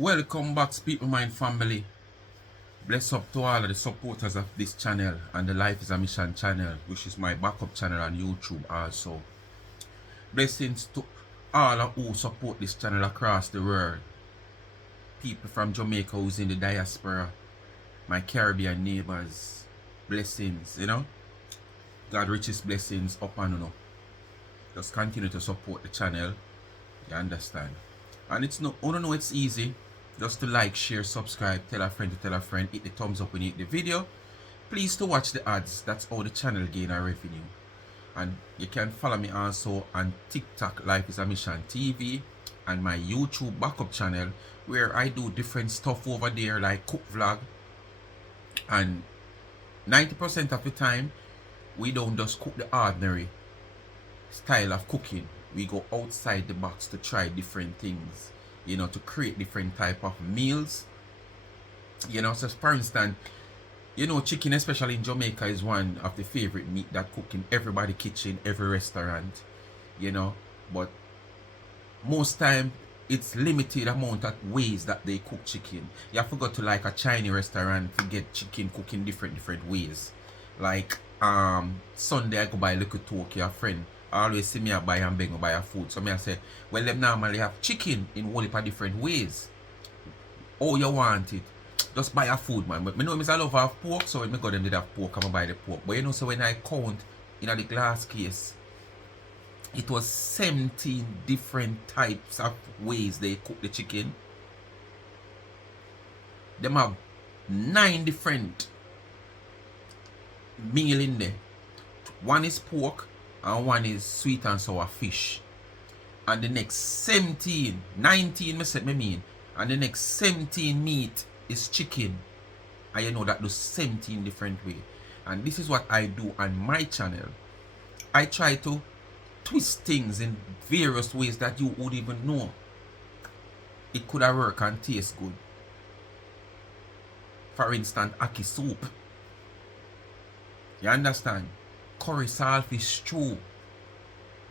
Welcome back, Speak My Mind family. Bless up to all of the supporters of this channel and the Life is a Mission channel, which is my backup channel on YouTube also. Blessings to all of who support this channel across the world. People from Jamaica who's in the diaspora, my Caribbean neighbors. Blessings, God richest blessings upon you. Just continue to support the channel. You understand? And it's no, I don't know, it's easy. Just to like, share, subscribe, tell a friend to tell a friend, hit the thumbs up when you hit the video. Please to watch the ads. That's how the channel gain our revenue. And you can follow me also on TikTok, Life is a Mission TV, and my YouTube backup channel, where I do different stuff over there like cook vlog. And 90% of the time, we don't just cook the ordinary style of cooking. We go outside the box to try different things, to create different type of meals. So for instance, chicken, especially in Jamaica, is one of the favorite meat that cook in everybody's kitchen, every restaurant, but most time it's limited amount of ways that they cook chicken. You have to go to like a Chinese restaurant to get chicken cooked in different ways. Like Sunday I go buy a little turkey, a friend always see me buy and beg me buy a food. So me I say, well, them normally have chicken in whole heap of different ways. Oh, you want it, just buy a food, man. But me know I love have pork, so when me go them did have pork, I'm buy the pork. But so when I count in the glass case, it was 17 different types of ways they cook the chicken. Them have 9 different meal in there. One is pork, and one is sweet and sour fish. And the next 19 and the next 17 meat is chicken. And you know that those 17 different ways. And this is what I do on my channel. I try to twist things in various ways that you would even know it could have worked and taste good. For instance, ackee soup. You understand? Curry saltfish stew,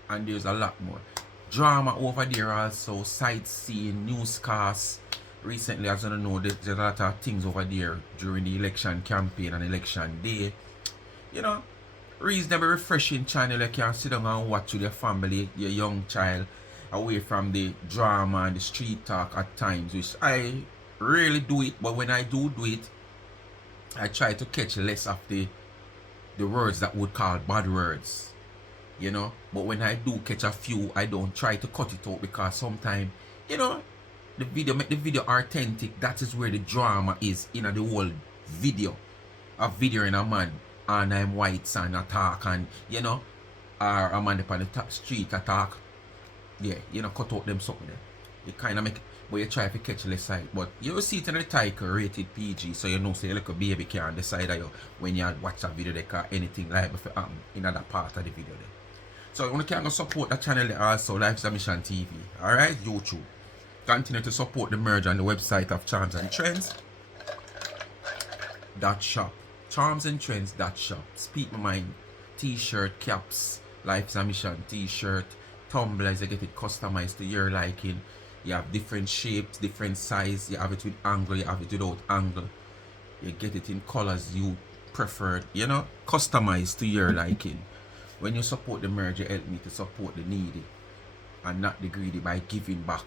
and there's a lot more drama over there also. Sightseeing, newscasts. Recently, as you know, there's a lot of things over there during the election campaign and election day. Reasonably refreshing channel. You can sit down and watch with your family, your young child, away from the drama and the street talk at times, which I really do it. But when I do it, I try to catch less of the words that would call bad words, but when I do catch a few, I don't try to cut it out, because sometimes, the video make the video authentic. That is where the drama is in the whole video. A video in a man and I'm white son attack, and or a man up on the top street attack, cut out them something there. You kind of make, but you try to catch less side. But you will see it in the title, rated PG, so say like a baby can't decide you when you watch a video they can anything like if it happen in other part of the video there. So you can go support the channel there also, Life is a Mission TV. Alright, YouTube. Continue to support the merge on the website of Charms and Trends. .shop. Charms and Trends .shop. Speak My Mind. T-shirt, caps, Life is a Mission T-shirt, tumblers, you get it customized to your liking. You have different shapes, different size. You have it with angle, you have it without angle. You get it in colors you prefer, customized to your liking. When you support the merge, you help me to support the needy and not the greedy by giving back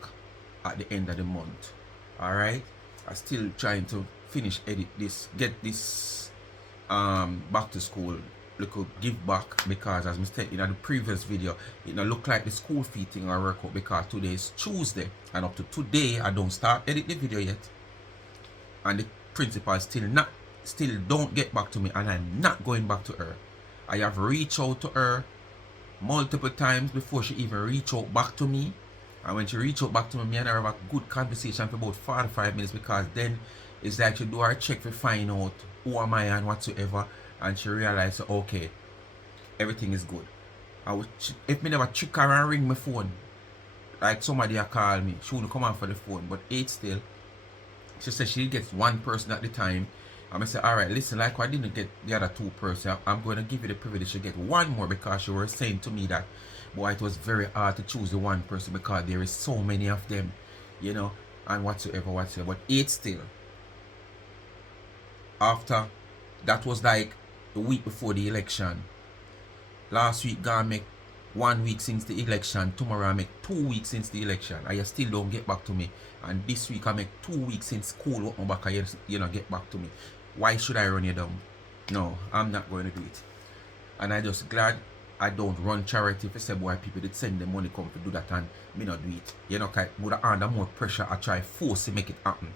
at the end of the month. Alright? I'm still trying to finish edit this, get this back to school little give back, because as I said in the previous video, it don't look like the school fee thing or work out, because today is Tuesday and up to today I don't start edit the video yet, and the principal still don't get back to me, and I'm not going back to her. I have reached out to her multiple times before she even reached out back to me, and when she reached out back to me and I have a good conversation for about 45 minutes, because then it's like she do her check to find out who am I and whatsoever. And she realized, okay, everything is good. If me never trick her and ring my phone, like somebody a call me, she wouldn't come on for the phone. But 8 still, she said she gets one person at the time. And I said, alright, listen, like I didn't get the other 2 persons, I'm going to give you the privilege to get one more, because she was saying to me that, boy, it was very hard to choose the one person because there is so many of them. and whatsoever. But 8 still. After, that was like the week before the election. Last week, gonna make 1 week since the election. Tomorrow, I make 2 weeks since the election. And you still don't get back to me. And this week, I make 2 weeks since school opened back and you know, get back to me. Why should I run you down? No, I'm not going to do it. And I'm just glad I don't run charity. If I say, boy, people did send them money come to do that and me not do it. You know, would I under more pressure, I try force to make it happen.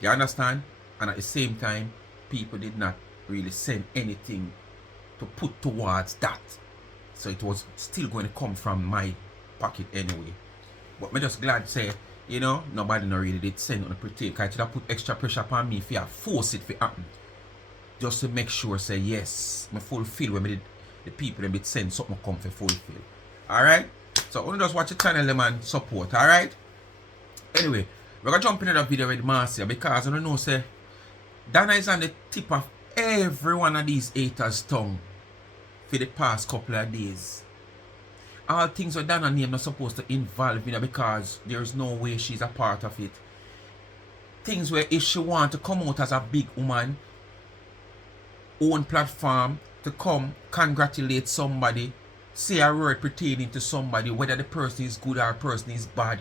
You understand? And at the same time, people did not really send anything to put towards that. So it was still going to come from my pocket anyway. But I'm just glad to say, you know, nobody not really did send on the partake. I should have put extra pressure upon me if I force it to happen. Just to make sure, say, yes, I fulfill when I did, the people that did send something come to fulfill. Alright? So, only just watch the channel them and support, alright? Anyway, we're going to jump into that video with Marcia because I don't know, say, Donna is on the tip of every one of these haters' tongue for the past couple of days. All things with Donna name not supposed to involve in her because there is no way she's a part of it. Things where if she want to come out as a big woman, own platform, to come congratulate somebody, say a word pertaining to somebody, whether the person is good or the person is bad,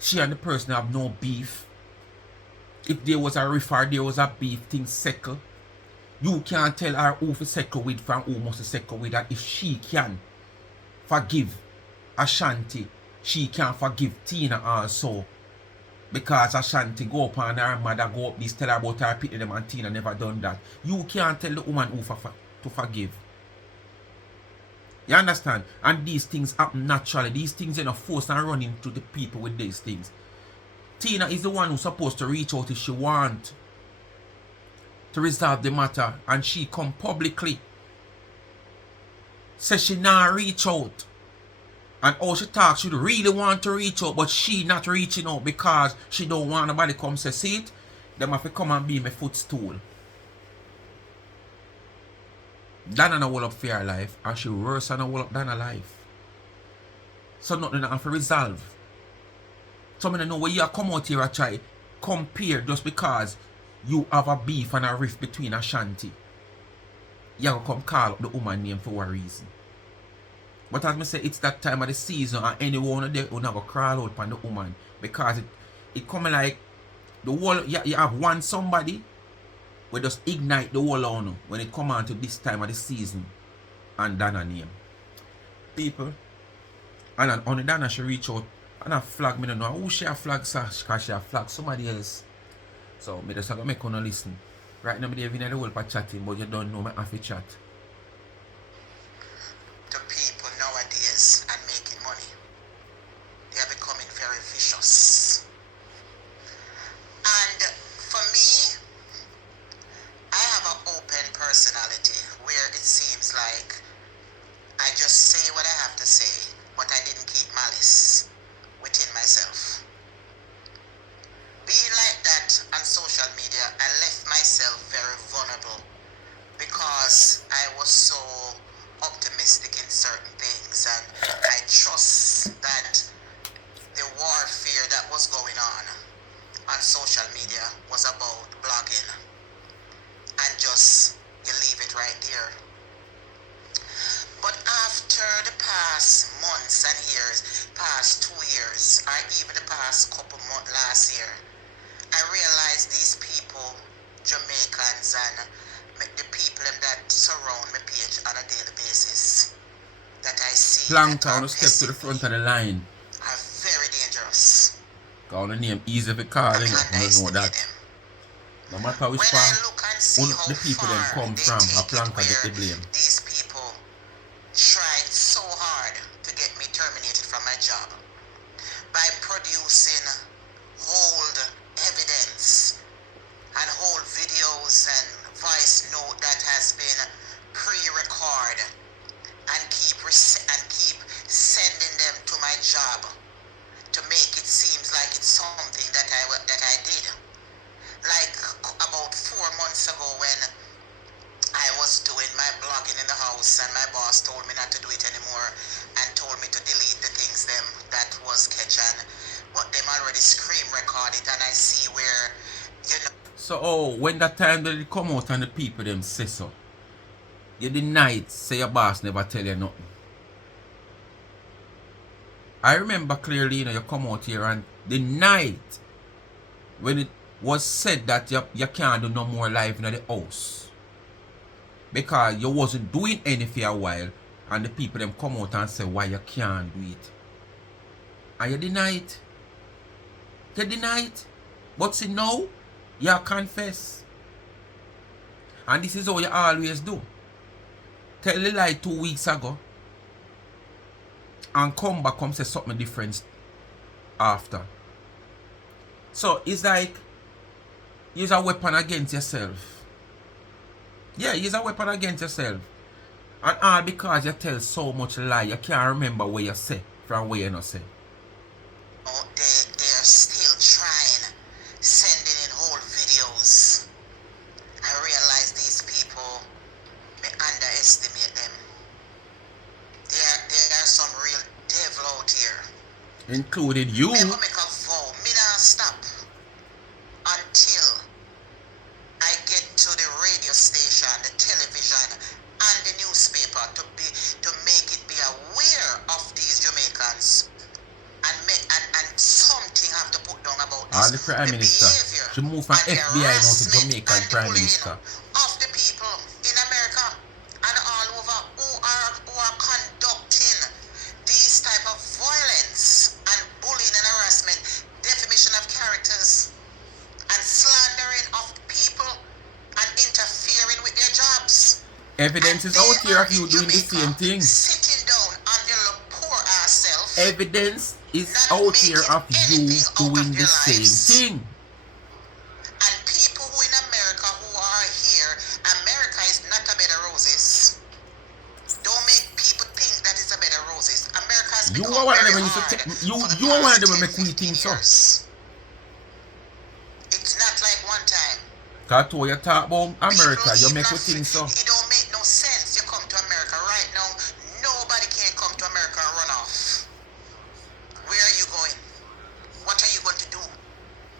she and the person have no beef. If there was a riff or there was a beef, things settle. You can't tell her who to settle with from who must settle with, and if she can forgive Ashanti, she can forgive Tina also. Because Ashanti go up and her mother go up this, tell her about her pity them, and Tina never done that. You can't tell the woman who to forgive. You understand? And these things happen naturally. These things are not forced and running to the people with these things. Tina is the one who's supposed to reach out if she want to resolve the matter, and she come publicly say she not reach out. And all she talks, she really want to reach out, but she not reaching out because she don't want nobody come say, see it, them have to come and be my footstool. Donna no hold up for her life, and she worse than hold up than her life. So nothing have to resolve. So I don't know where you come out here and try compare just because you have a beef and a rift between Ashanti. You have to come call up the woman name for what reason. But as I say, it's that time of the season and anyone there will never crawl out on the woman. Because it come like the whole, you have one somebody will just ignite the whole on when it come on to this time of the season and Donna name. People, and on the Donna she reach out and a flag, me don't know who she a flag, because she a flag somebody else. So me just have to make one listen. Right now, I'm in the whole part chatting, but you don't know me have to chat. The people nowadays and making money, they are becoming very vicious. And for me, I have an open personality where it seems like I just say what I have to say, but I didn't keep malice within myself. Being like that on social media, I left myself very vulnerable because I was so optimistic in certain things, and I trust that the warfare that was going on social media was about blogging, and just you leave it right there. But after the past months and years, past 2 years, or even the past couple months last year, I realized these people, Jamaicans and the people that surround my page on a daily basis, that I see Planka on the step to the front of the line, are very dangerous. call the name easy to call, you know that. No matter which part the people then come from, a Planka get the blame. These people tried so hard to get me terminated from my job by producing whole evidence and whole videos and voice note that has been pre-recorded and keep sending them to my job to make it seem like it's something that I did. Like about 4 months ago when I was doing my blogging in So when that time that they come out and the people them say so, you deny it, say your boss never tell you nothing. I remember clearly, you come out here and deny it when it was said that you can't do no more live in the house. Because you wasn't doing anything for a while and the people them come out and say why you can't do it. And you deny it. You deny it. But see now, you confess. And this is how you always do. Tell the lie 2 weeks ago. And come back and say something different after. So it's like use a weapon against yourself. Yeah, use a weapon against yourself. And all because you tell so much lie, you can't remember what you say from what you not say. Oh, they're still trying, sending in whole videos. I realize these people, may underestimate them. There are some real devil out here. Including you. Me go make a vow, me not stop until I get to the radio station, the television, and the newspaper to make it be aware of these Jamaicans. And something have to put down about this. The Prime Minister. She moved from FBI now to Jamaican Prime Minister. Of the people in America and all over who are conducting these type of violence and bullying and harassment, defamation of characters, and slandering of people and interfering with their jobs. Evidence is out here of you doing the same thing. Sitting down on their little poor ass self. Evidence is out here of you doing the same thing. And people who in America who are here, America is not a bed of roses. Don't make people think that it's a bed of roses. America has become You are one of them very when hard you are one of them when make we think so. It's not like one time. Cause when you talk about America, you make we think so. It don't make no sense. You come to America right now. Nobody can come to America and run off. Where are you going? What are you going to do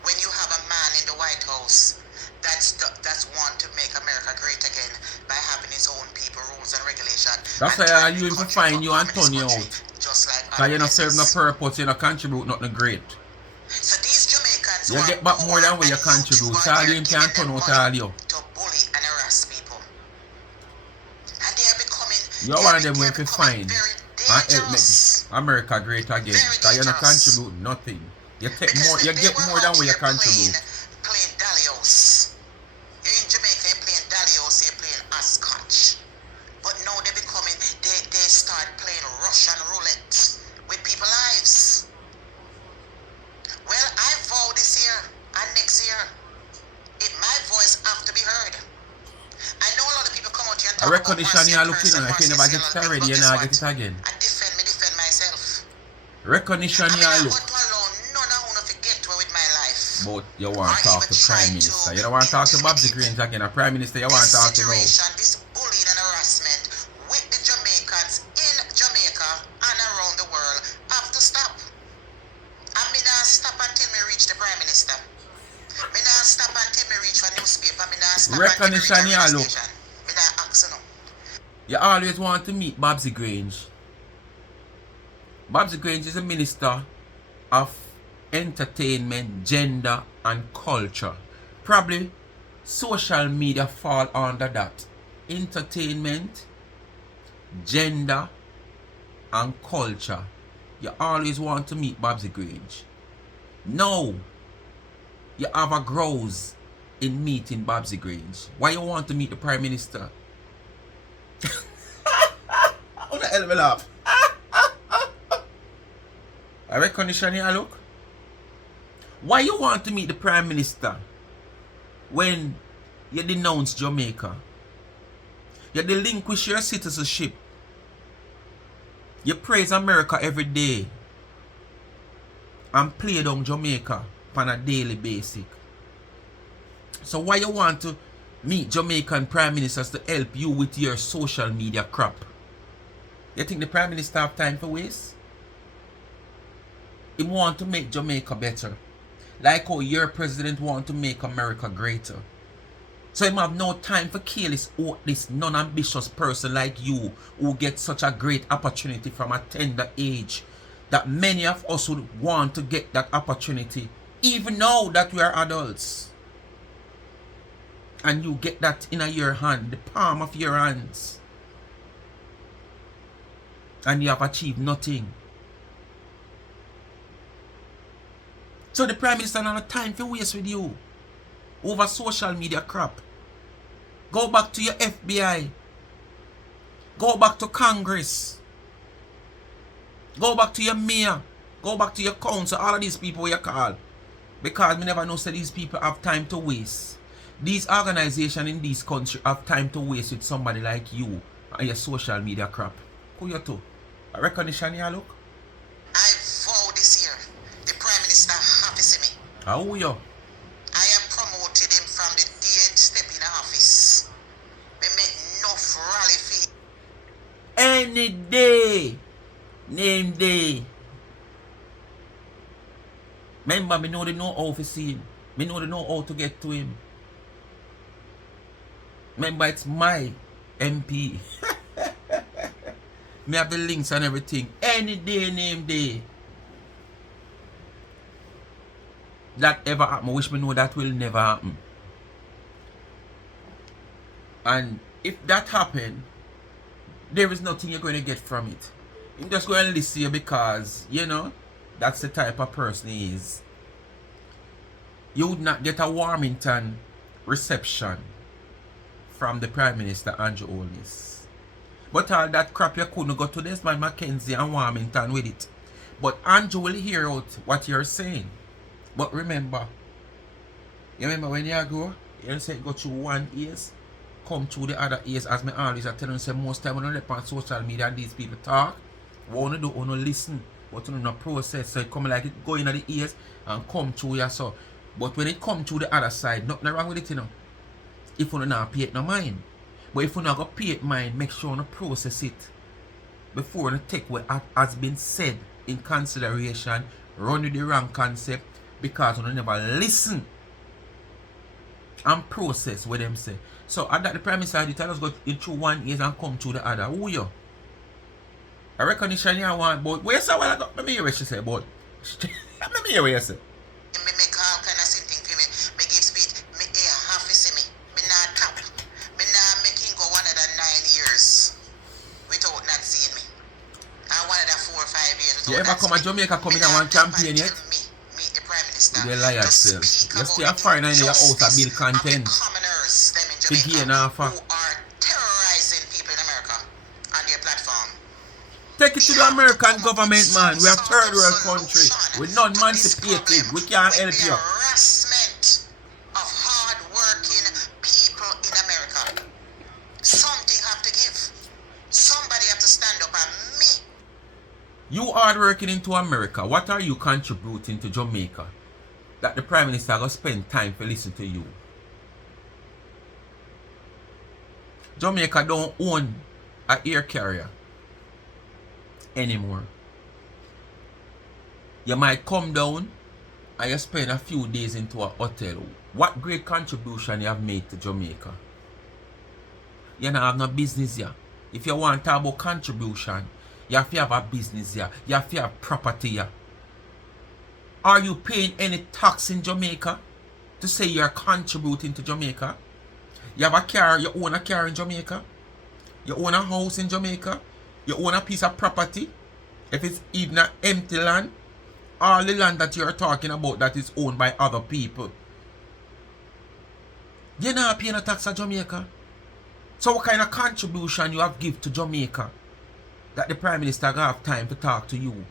when you have a man in the White House that's want to make America great again by having his own people, rules and regulations? That's why you even find you and turn you out. Just like cause you not serve no purpose, you not contribute nothing great. So these Jamaicans you get back more than what you contribute. So all you can turn out all you. To bully and harass people. And they are becoming You're one of them when you find and help make America great again. Cause you not contribute nothing. You take more, you get more than what you contribute. Playing Dalios. You're in Jamaica, you're playing Dalios, you're playing Ascotch. But now they're becoming, they start playing Russian roulette with people's lives. Well, I vow this year and next year, my voice have to be heard. I know a lot of people come out here and talk about recognition you are looking at. If you never get it already, you never get it again. I defend myself. Recognition you are look. None of who forget with my life. But you want to talk to Prime Minister. You don't want to talk to Babsy Grange again. A Prime Minister you want to talk to now. This bullying and harassment with the Jamaicans in Jamaica and around the world have to stop. And me not stop until me reach the Prime Minister. Me not stop until me reach a newspaper. Me not stop recognition until me reach a you radio look. station. Me not ask no. You always want to meet Babsy Grange. Babsy Grange is a minister of entertainment, gender and culture. Probably social media fall under that. Entertainment, gender and culture. You always want to meet Babsy Grange. No. You have a grouse in meeting Babsy Grange. Why you want to meet the Prime Minister? How the hell will laugh? I recognition here, look. Why you want to meet the Prime Minister when you denounce Jamaica? You delinquish your citizenship. You praise America every day and play down Jamaica on a daily basis. So why you want to meet Jamaican Prime Ministers to help you with your social media crap? You think the Prime Minister have time for waste? He want to make Jamaica better. Like how your president want to make America greater. So him have no time for kill this non-ambitious person like you who get such a great opportunity from a tender age. That many of us would want to get that opportunity even now that we are adults. And you get that in your hand, the palm of your hands. And you have achieved nothing. So the Prime Minister don't have time for waste with you over social media crap. Go back to your FBI. Go back to Congress. Go back to your mayor. Go back to your council. All of these people you call. Because me never know say these people have time to waste. These organizations in this country have time to waste with somebody like you and your social media crap. Who you to? A recognition you look? I vow this year, the Prime Minister happy see me. How you? I have promoted him from the day he step in the office. We make enough rally for Any day. Name day. Remember, me know they know how to see him. Me know they know how to get to him. Remember, it's my MP. Me have the links and everything. Any day, name day. That ever happen, I wish me know that will never happen. And if that happen, there is nothing you're going to get from it. I'm just going to listen you because, you know, that's the type of person he is. You would not get a Warmington reception from the Prime Minister Andrew Holness. But all that crap you couldn't go to this man Mackenzie and Warmington with it. But Andrew will hear out what you're saying. But remember, you remember when you go, you say go through one ears, come through the other ears, as me always I tell you, say most time when you look on social media and these people talk, what you do, you listen, but you not process. So it come like it go in the ears and come through your so. But when it come through the other side, nothing wrong with it, you know. If you not pay it no mind. But if you not go pay it mind, make sure you process it before you take what has been said in consideration, run with the wrong concept, because you never listen and process what them say. So at that the Prime Minister, you tell us go in through one ears and come through the other. Who you? I recognition you want, but where say what I got? Let me hear what she say, but let me hear what you say. me make all kind of same thing for me. Me give speech. Me ear half see me. Me not tap. Me not make him go 109 years without not seeing me. And 4 or 5 years without You ever come to Jamaica come in a one campaign yet? Meet the Prime Minister. You lie yourself. You stay a foreigner in your house and build content. Commoners, them in To gain Jamaica, offer. who are terrorizing people in America on their platform. Take it to the American government, man. We are third world country. We're not emancipated. We can't help the you. harassment of hard-working people in America. Something have to give. Somebody have to stand up and me. You hard working into America. What are you contributing to Jamaica that the Prime Minister will spend time to listen to you? Jamaica don't own an air carrier anymore. You might come down and you spend a few days into a hotel. What great contribution you have made to Jamaica? You don't have no business here. If you want to talk about contribution, you have to have a business here. You have to have property here. Are you paying any tax in Jamaica to say you're contributing to Jamaica? You have a car, you own a car in Jamaica? You own a house in Jamaica? You own a piece of property? If it's even an empty land, all the land that you're talking about that is owned by other people, you're not paying a tax at Jamaica. So what kind of contribution you have give to Jamaica that the Prime Minister gonna have time to talk to you?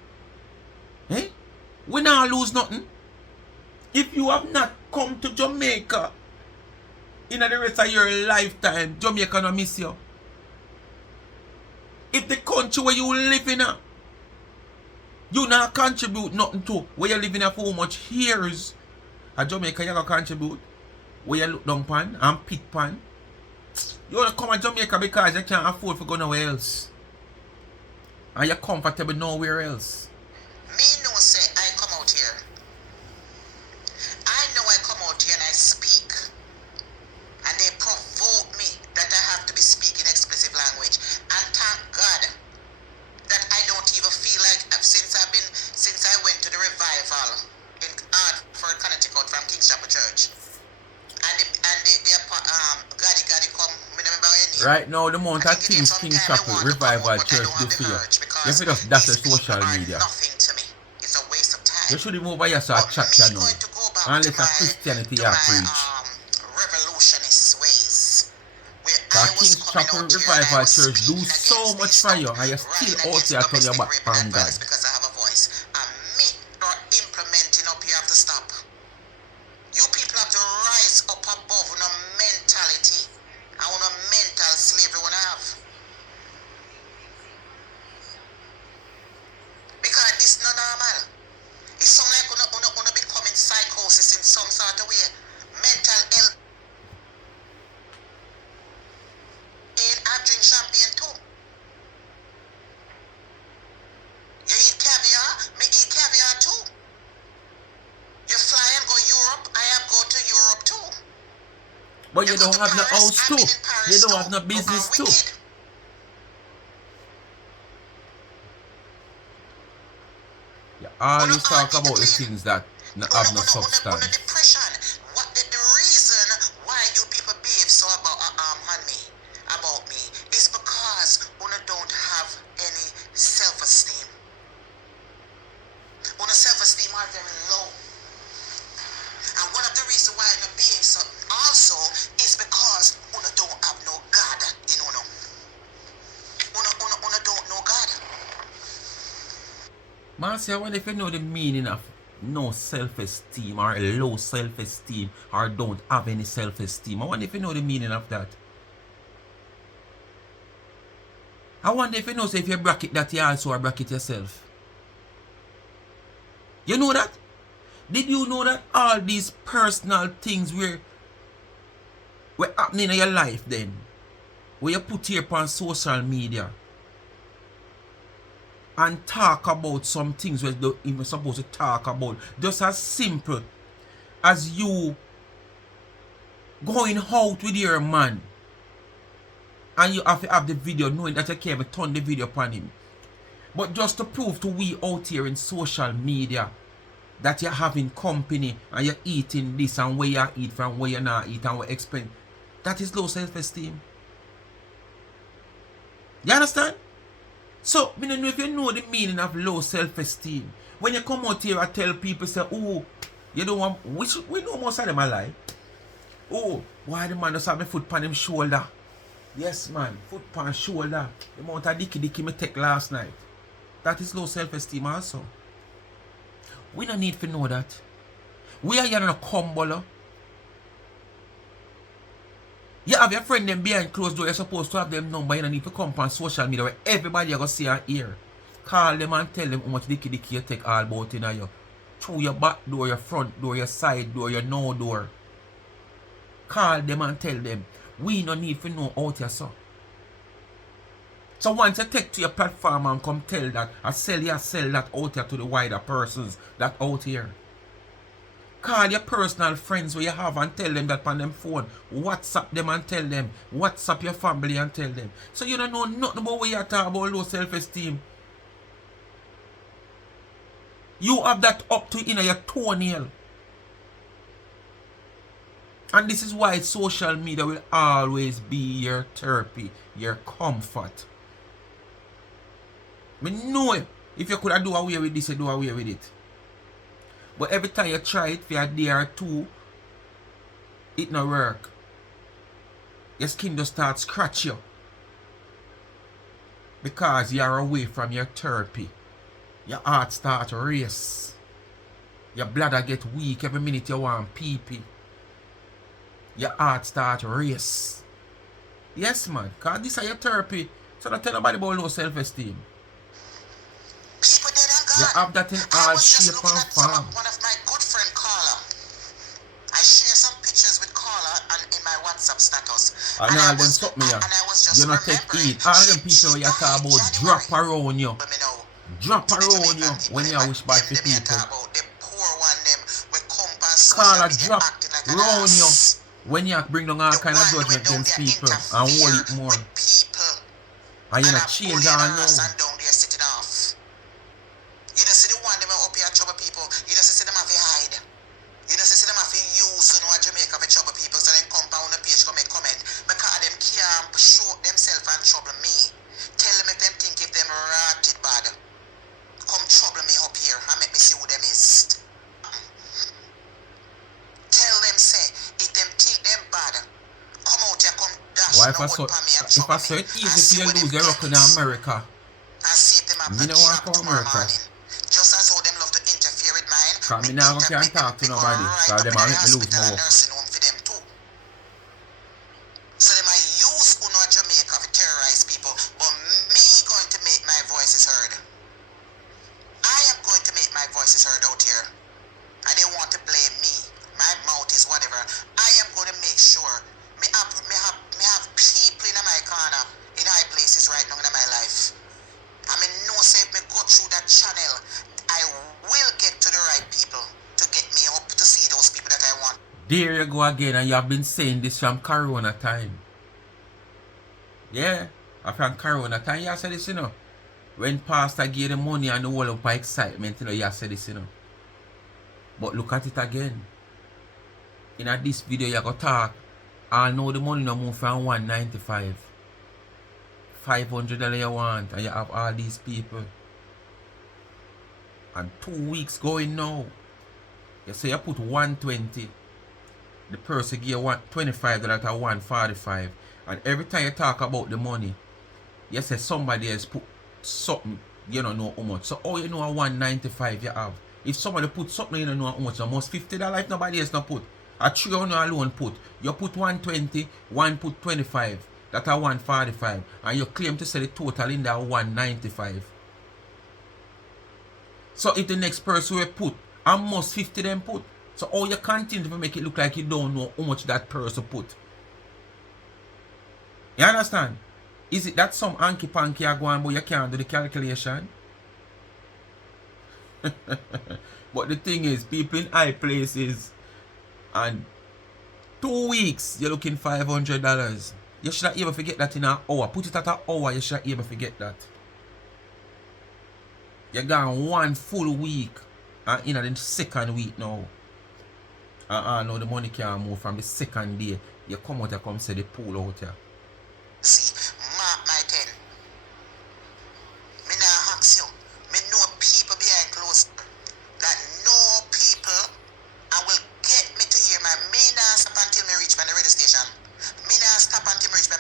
Eh? We not lose nothing. If you have not come to Jamaica in the rest of your lifetime, Jamaica not miss you. If the country where you live in, you not contribute nothing to, where you living for how much years, at Jamaica you gonna contribute, where you look down pan and pit pan. You wanna come to Jamaica because you can't afford to go nowhere else. And you're comfortable nowhere else. Me know say I come out here Right now, the amount I of think it takes things some King time I Chapel want to come Revival up, but I Church don't do have the for you. urge You because feel just that's the these people social are media. nothing to me. It's a waste of time. You should move over here so I But chat me you know. going to go back Unless a Christianity you preach. revolutionist ways, where I Cause was King's coming Chapel out here and I Revival was Church do speaking so against much this for stuff, you and you're still rallying out against here turn your domestic back rape on and God. violence because I have a voice. And me are implementing up here have to stop. You people have to rise up above on a mentality and on a mental slavery we have. Because this not normal. It's something like una becoming psychosis in some sort of way. Mental health. I drink champagne too. You eat caviar, me eat caviar too. You fly and go Europe, I have go to Europe too. But you go don't to have no Paris, house I've too. been in Paris You don't too. have no You business are too. wicked. You always Una talk need to about the clean. things that have no substance. Depression. What the reason why you people behave so on me, about me, is because una don't have any self-esteem. Una self-esteem are very low. And one of the reasons why una behave so also is because una don't have no God in una. Una don't know God. Marcy, I wonder if you know the meaning of no self-esteem or low self-esteem or don't have any self-esteem. I wonder if you know the meaning of that. I wonder if you know, say if you bracket that, you also are bracket yourself. You know that? Did you know that all these personal things were happening in your life then? Where you put here on social media and talk about some things where you don't even supposed to talk about. Just as simple as you going out with your man and you have to have the video knowing that you can't even turn the video upon him. But just to prove to we out here in social media that you're having company and you're eating this and where you eat from, where you not eat and what expense. That is low self-esteem. You understand? So, I don't know if you know the meaning of low self-esteem. When you come out here and tell people, say, oh, you don't want, we know most of them are lie. Oh, why the man just have my foot on him shoulder? Yes, man, foot on shoulder. The amount of dicky me take last night. That is low self-esteem also. We don't need to know that. We are here on a combo. You have your friend them behind closed door. You're supposed to have them number. You don't need to come on social media where everybody are going to see and hear. Call them and tell them how much dicky you take all about in you. Through your back door, your front door, your side door, your no door. Call them and tell them. We don't need to know out here, so. So once you take to your platform and come tell that, I sell that out here to the wider persons that out here. Call your personal friends where you have and tell them that on them phone. WhatsApp them and tell them. WhatsApp your family and tell them. So you don't know nothing about what you talk about low self-esteem. You have that up to in your toenail. And this is why social media will always be your therapy, your comfort. I know it. If you could have do away with this, you do away with it. But every time you try it for a day or two, it not work. Your skin just starts scratch you. Because you are away from your therapy. Your heart starts to race. Your bladder get weak every minute you want pee-pee. Your heart starts to race. Yes, man. Because this is your therapy. So don't tell nobody about low self-esteem. People dead and gone. You have that in all shape and form. One of my good friend Carla. I share some pictures with Carla and in my WhatsApp status. And all them suck me. You not take heed. All them people you talk about drop around you. Drop around you when you wish bad for people. Carla drop around you when you bring down all kind of judgment against people and hold it more. And you not change all now. You don't see the one them up here trouble people. You don't see them have to hide. You don't see them have to use Jamaica for trouble people. So then come on the page come and comment because them can't show she if know I what saw for me and if I trouble saw me. it And easy see for you where them lose your rock in ends. America, And see if them have me a no want job to tomorrow America. morning. Just as how them love to interfere with mine, Cause me now can't talk to me go nobody. right Cause up them in a the make me lose hospital my and hope. nursing home for them too. So them I use Uno Jamaica to terrorize people, but me going to make my voices heard. I am going to make my voices heard out here. And they want to blame me. My mouth is whatever. I am going to make sure me have people in my corner in high places right now in my life. I mean, no say if me go through that channel, I will get to the right people to get me up to see those people that I want. There you go again, and you have been saying this from Corona time. Yeah, from Corona time you said this, you know. When Pastor gave the money and the whole of excitement, you know, you said this, you know. But look at it again. In this video, you go talk. I know the money no move from 195. $500 you want, and you have all these people. And 2 weeks going now. You say you put 120. The person give you $25 to 145. And every time you talk about the money, you say somebody else put something you don't know how much. So all you know a 195 you have. If somebody put something you don't know how much, almost $50 if nobody else not put. A 300 alone put. You put 120, one put 25. That's a 145. And you claim to say the total in that 195. So if the next person will put, almost 50 them put. So all you continue to make it look like you don't know how much that person put. You understand? Is it that some hanky panky are going but you can't do the calculation? But the thing is, people in high places and 2 weeks you're looking $500. You should not even forget that in an hour. Put it at an hour, you should not even forget that. You're gone 1 full week and in the second week now. Now the money can't move from the second day. You come out, you come say the pool out here. See, mark my 10. Me now ask you. Me know people behind closed that know people and will get me to hear me now stop until me reach my radio station. Me now stop until me reach my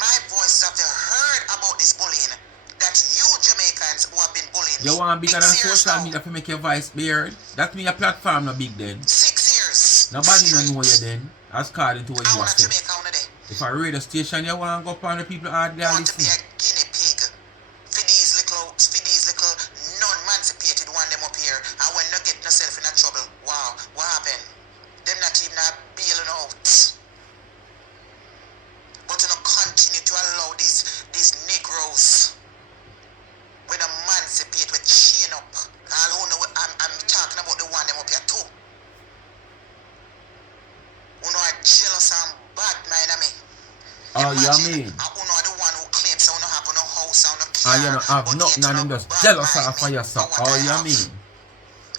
my voices have heard about this bullying. That you Jamaicans who have been bullying You me. want bigger than 6 years social now. media to make your voice be heard? That mean your platform not big then. 6 years. Nobody Straight. don't know you then. As according to what I you want have a said. Jamaica on the day. If a radio station you want to go up on the people hardly Want to be listen. a guinea pig for these little non-emancipated one them up here, and when not getting yourself in a trouble, wow, what happened? Them not even bailing out. But you know, continue to allow these Negroes when emancipate with chain up. All who know I'm talking about the one them up here too. Who know are jealous and bad mind of me. Oh, you Imagine, mean? who know the one who claims I don't have no house, I no car, And you don't have but nothing yet and you them know just bad jealous mind of me yourself. for what Oh, I you have. mean?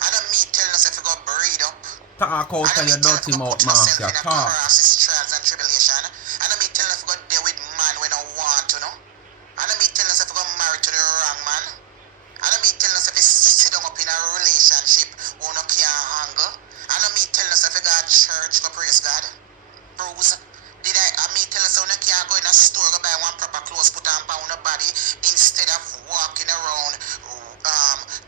I don't mean telling us if you go breed up. Talk I out don't of your mean telling dirty if you go mouth, put man. yourself You in a talk. crisis, trials and tribulation. I don't mean telling us if you go deal with man when I want to know. I don't mean telling us if you go married to the wrong man. I don't mean telling us if you sit down up in a relationship or no can't handle. I don't mean telling us if you go to church, go praise God. Bruise. I mean tell us how you can't go in a store go buy one proper clothes put on your body instead of walking around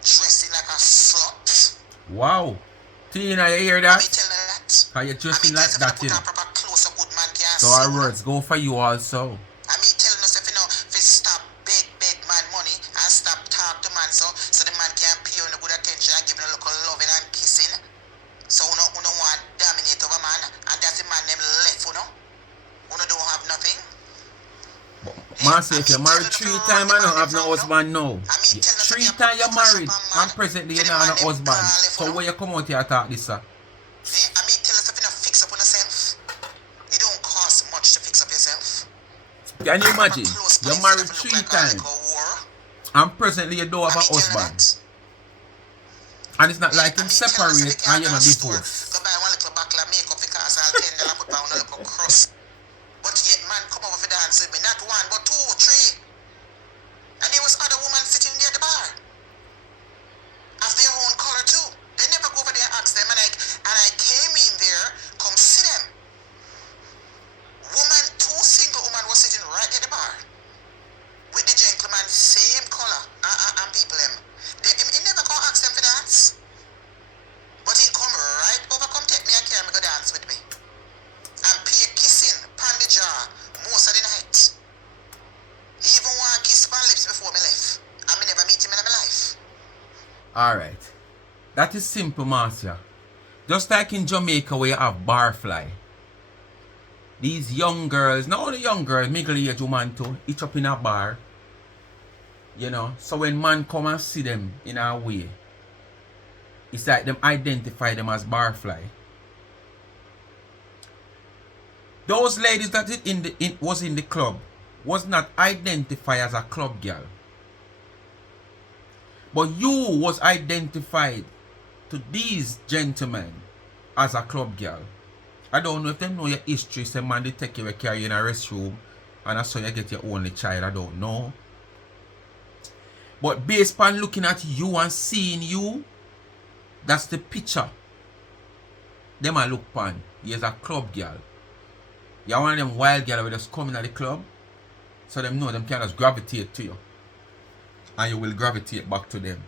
dressing like a slut. Wow. Tina, you hear I that? mean telling that. How you I dressing mean like telling us that, if you you know? put on proper clothes so good man can't So see our you. words go for you also. I mean telling us if you know if you stop beg man money and stop talk to man so the man can pay you good attention and give you a little loving and kissing. So you know want dominate over man and that's the man them left you know. You don't have nothing. Man say if you're married 3 times, I don't have no husband now. 3 times you're married and presently you don't have no husband. So when you come out here talk this, sir? I mean tell us if you don't fix up on yourself. It don't cost much to fix up yourself. Can you imagine? You're married 3 times and presently you don't have a husband. And it's not like him separate and you're not divorced. Go buy one little bottle of makeup because I'll $10 put down a little crust. But yet man come over for dance with me, not 1 but 2, 3. And there was other women sitting there at the bar. Of their own color too. They never go over there and ask them and I came in there, come see them. Woman 2 Alright. That is simple, Marcia. Just like in Jamaica where you have barfly. These young girls, not only young girls, middle age woman too, each up in a bar. You know, so when man come and see them in a way, it's like them identify them as barfly. Those ladies that was in the club was not identified as a club girl. But you was identified to these gentlemen as a club girl. I don't know if they know your history. Say man they take you and carry you in a restroom and that's how you get your only child. I don't know. But based upon looking at you and seeing you, that's the picture. Them I look upon. You're a club girl. You're one of them wild girls who just come in at the club. So them know them can just gravitate to you. And you will gravitate back to them.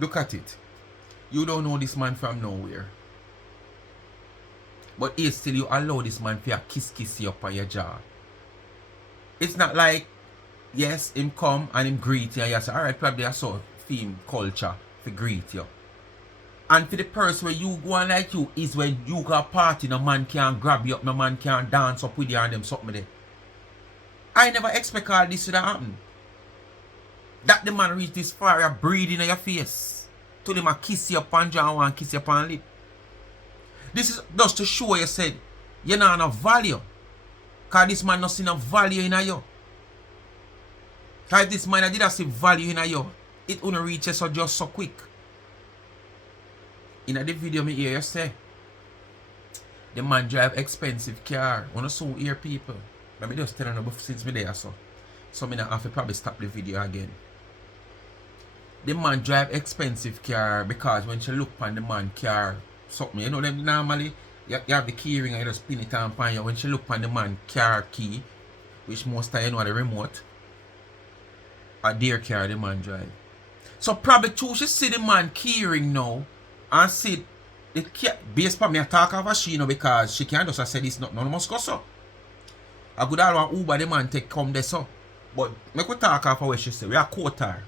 Look at it. You don't know this man from nowhere. But yet still you allow this man to kiss you up on your jaw. It's not like, yes, him come and him greet you and you say, alright, probably I saw theme culture to greet you. And for the person where you go on like you is when you got a party, no man can grab you up, no man can dance up with you and them something there. I never expect all this to happen. That the man reach this far, you're breathing in your face. To them a kiss you up on jaw and kiss you up on lip. This is just to show you said, you're not enough value. Because this man not see no value in you. Because if this man did see value in you, it wouldn't reach you so just so quick. In the video me hear you say, the man drive expensive car. I want to so hear people. Let me just tell you since me there so. So me not have to probably stop the video again. The man drive expensive car because when she look on the man car, something, you know them normally, you have the key ring and you just spin it and pan you. When she look on the man car key, which most time you know the remote, a dear car the man drive. So probably too, she see the man key ring now, and see, the based upon me I talk of her she, you know, because she can't just say this, none must go so. I could all want Uber the man take come there so. But me could talk of her what she say, we are quote her.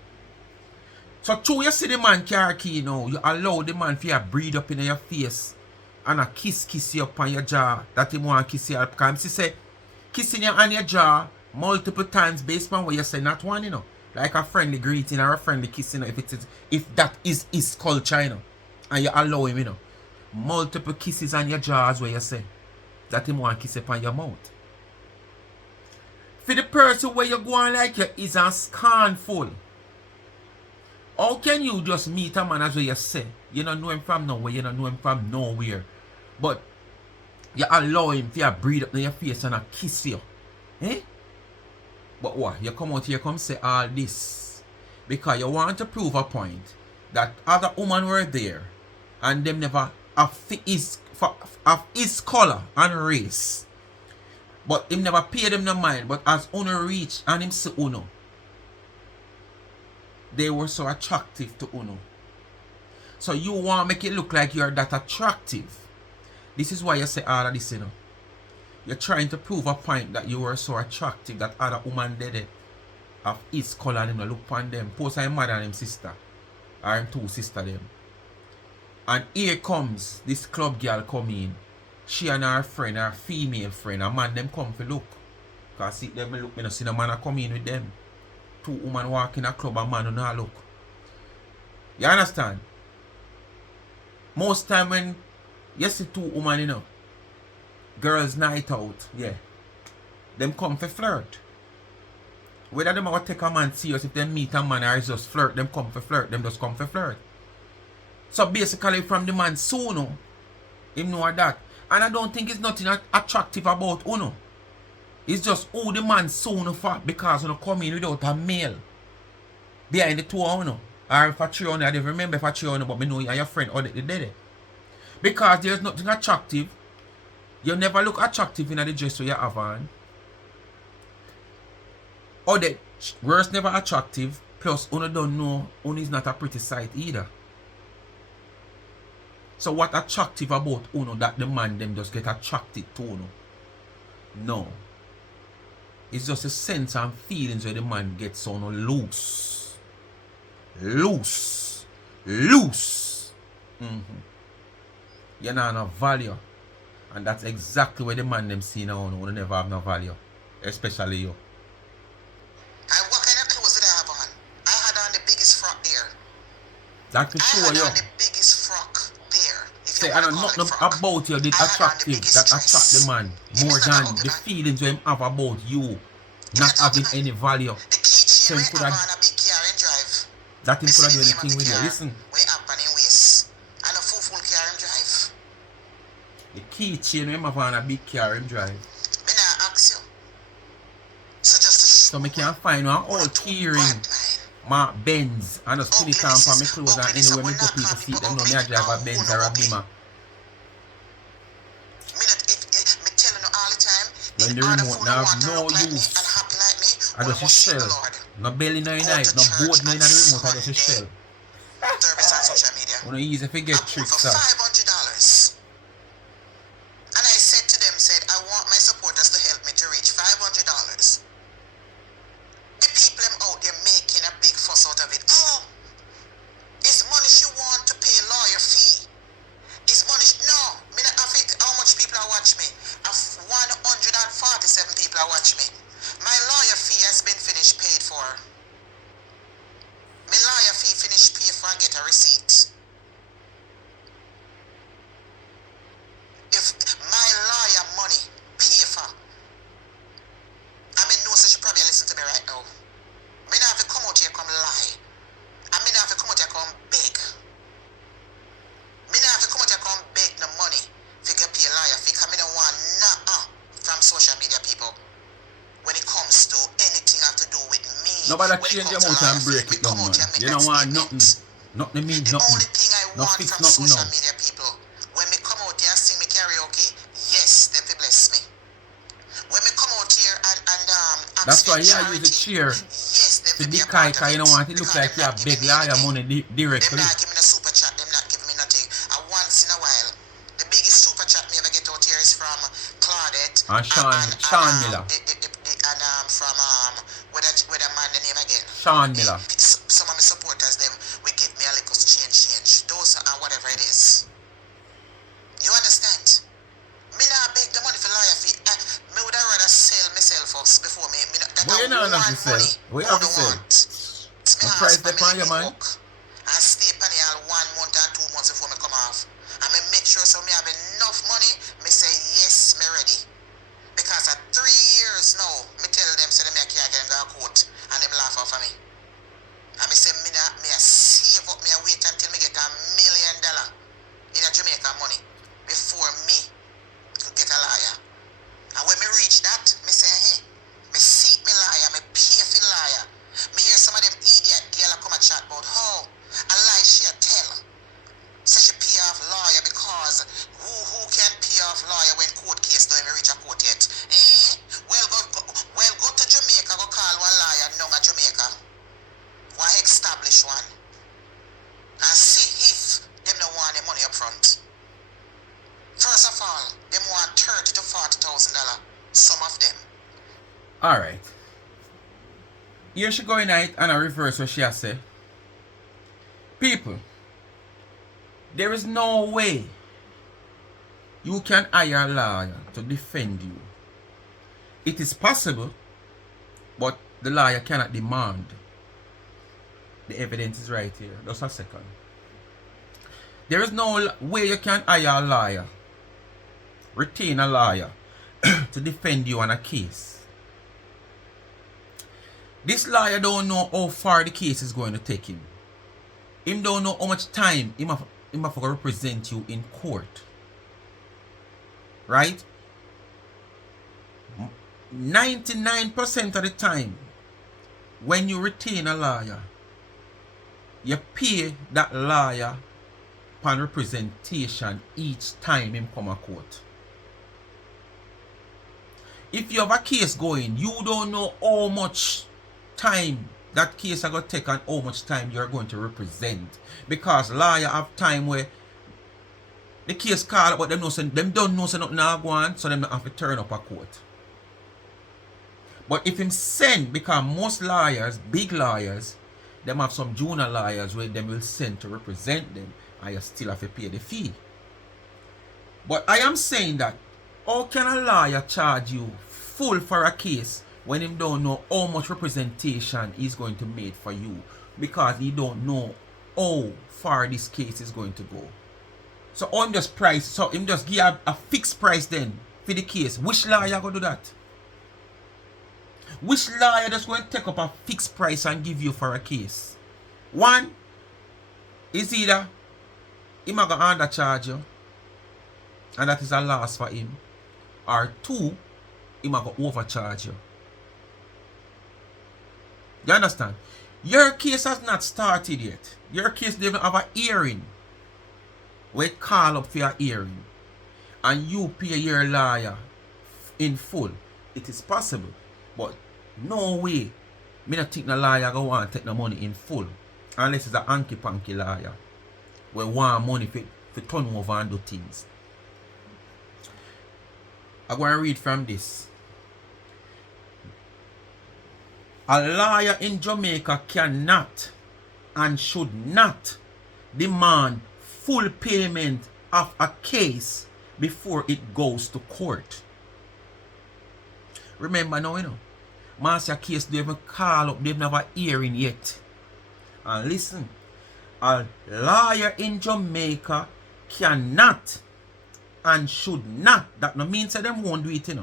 So true, you see the man car key now, you allow the man to breathe up in your face and a kiss you up on your jaw that he want to kiss you up. Because she say, kissing you on your jaw multiple times based on what you say, not one, you know. Like a friendly greeting or a friendly kissing, you know, if that is his culture, you know. And you allow him, you know. Multiple kisses on your jaw is what you say. That he want to kiss up on your mouth. For the person where you go on like you is a scornful. How can you just meet a man as what you say? You don't know him from nowhere, you don't know him from nowhere. But you allow him to breathe up in your face and kiss you. Eh? But what? You come out here come say all this because you want to prove a point that other women were there and them never have his color and race. But him never pay them no mind. But as Uno reach and him see Uno, they were so attractive to Uno. So you want to make it look like you're that attractive. This is why you say all of this, you know. You're trying to prove a point that you were so attractive that other woman did it. Of his color and him look upon them. Post him mother and him sister. Or him two sister them. And here comes this club girl come in. She and her friend, her female friend, a man them come for look. Because see them look, me no see the man come in with them. Two women walk in a club, a man not look. You understand? Most time when you see two women, you know, girls night out, yeah, them come for flirt. Whether them ever take a man serious, if they meet a man or just flirt, them come for flirt, them just come for flirt. So basically from the man soon, him know that. And I don't think it's nothing attractive about Uno. It's just who the man soon for because Uno come in without a male. Behind the two of Uno. Or for 300, I don't remember for 300, but I know you and your friend or they did it. Because there's nothing attractive. You never look attractive in the dress you have on. Or the worst never attractive. Plus, Uno don't know Uno is not a pretty sight either. So what attractive about Uno that the man them just get attracted to Uno? No. It's just a sense and feelings where the man gets on loose. Loose. loose. You know no value. And that's exactly what the man them see now, who never have no value. Especially you. What kind of clothes did I have on? I had on the biggest frock there. That could show you. I had on the biggest frock there. Say, I don't know nothing about you did attractive that attract the man more than the feelings we have about you not having any value. The keychain we have on a big car and drive. That him could have do anything with you. Listen. We up on him waist. And a full car and drive. The keychain we have on a big car and drive. Me not ask you. So just to show so me can find one old keyring. My Benz and just put it on for my clothes and anywhere me go people see them know me I drive a Benz or a Beamer. Me telling you all the time, when the remote now have no use. I just a shell. No belly no in it, no board no in the remote, I just a shell. Service on social media. When you easy to get tricks for $500. And I said to them, I want my supporters to help me to reach $500. The people them out there making a big fuss out of it. Oh, is money she want to pay lawyer fee? Is money no, me not have it. How much people are watch me? 147 people are watch me. My lawyer fee has been finished paid for. My lawyer fee finished paid for and get a receipt. If my lawyer money pay for, I mean no, so she probably listen to me right now. Me not have to come out here come lie. I mean not have to come out here come beg. Me not have to come out here come beg no money figure pay lawyer fee. Cause me don't want nothing from social media people. When it comes to anything have to do with me. Nobody change your mouth and break it down, man. You don't want nothing. Nothing means nothing. The only thing I want from social media people, when me come out here and sing me karaoke, yes, them will bless me. When me come out here and ask that's why you charity, use a cheer. yes, them to will be the a part of you don't want it look like you have big liar money directly. Them not giving me a super chat, them not giving me nothing. And once in a while, the biggest super chat me ever get out here is from Claudette and Sean Miller. And from with a man the name again. Sean Miller. Some of my supporters them will give me a little change. Those are whatever it is. You understand? Me not beg the money for lawyer fee. Me would have rather sell myself first before me. Well, you know enough to sell. We have to sell. The price depend on you, man. I stay upon all 1 month and 2 months before me come off. And me make sure so me have enough money. Me say yes, me ready. Because at 3 years now, me tell them say them I can't get a court and them laugh off of me. And me say me a save up, me a wait until me get $1 million in a Jamaican money before me could get a lawyer. And when me reach that, me say hey, me seek me lawyer, me pay for the lawyer. Me hear some of them idiot girl come and chat about how a lie she a tell. So she pay off lawyer because who can pay off lawyer when court case don't even reach a court yet? Well go to Jamaica, go call one lawyer down at Jamaica. Why establish one? And see if them don't want their money up front. First of all, them want $30,000 to $40,000. Some of them. Alright. Here she go in it and I reverse what she has said. People, there is no way you can hire a lawyer to defend you. It is possible, but the lawyer cannot demand. The evidence is right here. Just a second. There is no way you can hire a lawyer, retain a lawyer to defend you on a case. This lawyer don't know how far the case is going to take him. Him don't know how much time him have to represent you in court. Right? 99% of the time, when you retain a lawyer, you pay that lawyer upon representation each time him come to court. If you have a case going, you don't know how much time that case is going to take and how much time you're going to represent. Because lawyer have time where the case call, but them don't know so nothing now go on, so them don't have to turn up a court. But if him send, because most lawyers, big lawyers, them have some junior lawyers where them will send to represent them, and you still have to pay the fee. But I am saying that, how can a lawyer charge you full for a case when him don't know how much representation he's going to make for you, because he don't know how far this case is going to go? So him just price, so him just give a fixed price then for the case. Which lawyer gonna do that? Which lawyer just going to take up a fixed price and give you for a case? One is either him gonna undercharge you, and that is a loss for him, or two, him gonna overcharge you. You understand? Your case has not started yet. Your case doesn't have a hearing. We call up for your hearing, and you pay your lawyer in full. It is possible, but no way me not think the lawyer go want to take the money in full, unless it's a hanky panky lawyer we want money for turn over and do things. I'm going to read from this. A lawyer in Jamaica cannot and should not demand full payment of a case before it goes to court. Remember now, Master case, they haven't called up, they've never hearing yet. And listen, a lawyer in Jamaica cannot and should not, that no means that them won't do it,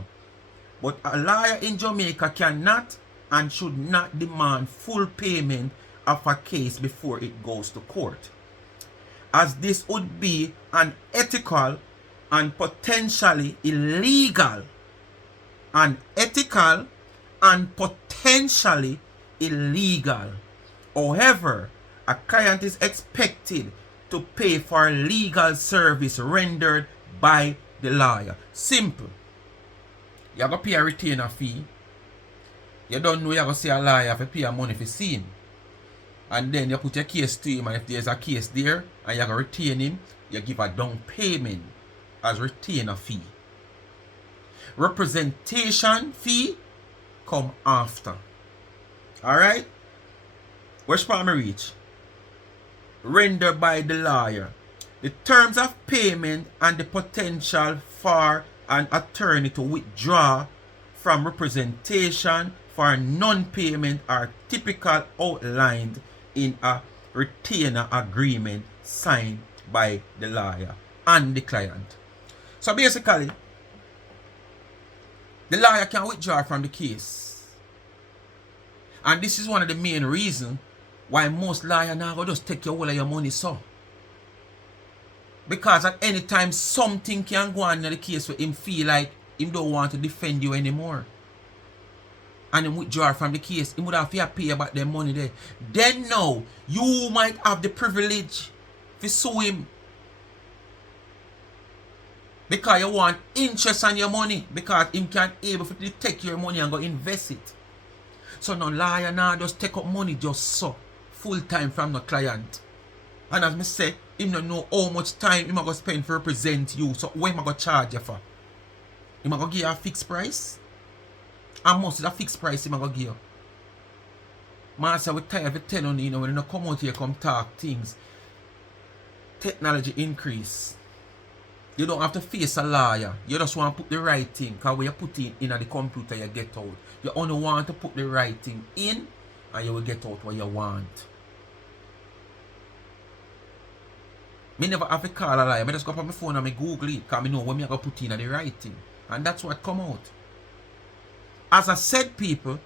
but a lawyer in Jamaica cannot and should not demand full payment of a case before it goes to court, as this would be unethical and potentially illegal. Unethical and potentially illegal. However, a client is expected to pay for legal service rendered by the lawyer. Simple. You have to pay a retainer fee. You don't know you have to see a lawyer, you have to pay a money for see him. And then you put your case to him, and if there's a case there and you have to retain him, you give a down payment as retainer fee. Representation fee come after. Alright? Which part me reach? Rendered by the lawyer. The terms of payment and the potential for an attorney to withdraw from representation for non-payment are typically outlined in a retainer agreement signed by the lawyer and the client. So basically, the lawyer can withdraw from the case. And this is one of the main reasons why most lawyers now go just take your whole of your money, so. Because at any time something can go on in the case where him feel like him don't want to defend you anymore, and him withdraw from the case, him would have to pay about their money there. Then now, you might have the privilege to sue him, because you want interest on your money, because him can able to take your money and go invest it. So no lawyer now just take up money just so full time from the client. And as me say, him don't know how much time him going to spend to represent you. So what am I going to charge you for? Him going to give you a fixed price? And most of the fixed price him going to give you. Master, we tired of telling you, when you come out here come talk things. Technology increase. You don't have to face a lawyer. You just want to put the right thing. Because when you put it in the computer, you get out. You only want to put the right thing in, and you will get out what you want. Me never have to call a lawyer. I just go up on my phone and I Google it, because I know when I go put in the right thing. And that's what come out. As I said, people,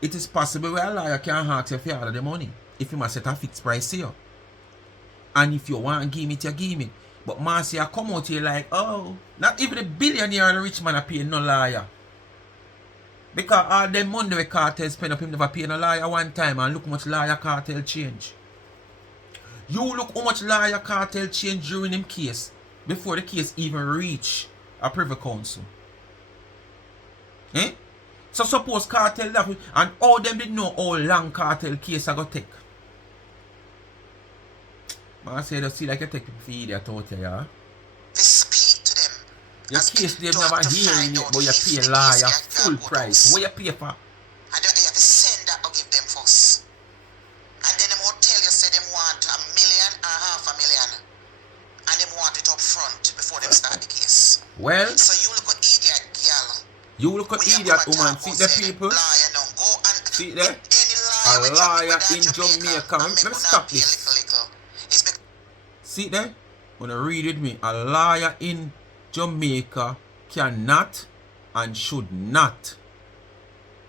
it is possible where a lawyer can ask you if you have the money, if you must set a fixed price here. And if you want to give it, you give it. But Marcy, I come out here like, oh, not even the billionaire or the rich man are paying no lawyer. Because all them money the cartel spend up, him never pay no lawyer one time, and look how much lawyer cartel change. You look how much lawyer cartel change during them case before the case even reach a privy council. Eh? So suppose cartel that, and all them did know how long cartel case I got take. Man say just see like you take people for idiot out here, yeah? To speak to them. Your case they never hearing it, but you pay lawyer full price. What you pay for? And you have to send that or give them first. Well, So you look at idiot, girl. you look at idiot woman. See the people? Liar now. Go and See there? any A liar liar in Jamaica. Let me stop this. It's because See there? Wanna read with me? A liar in Jamaica cannot and should not,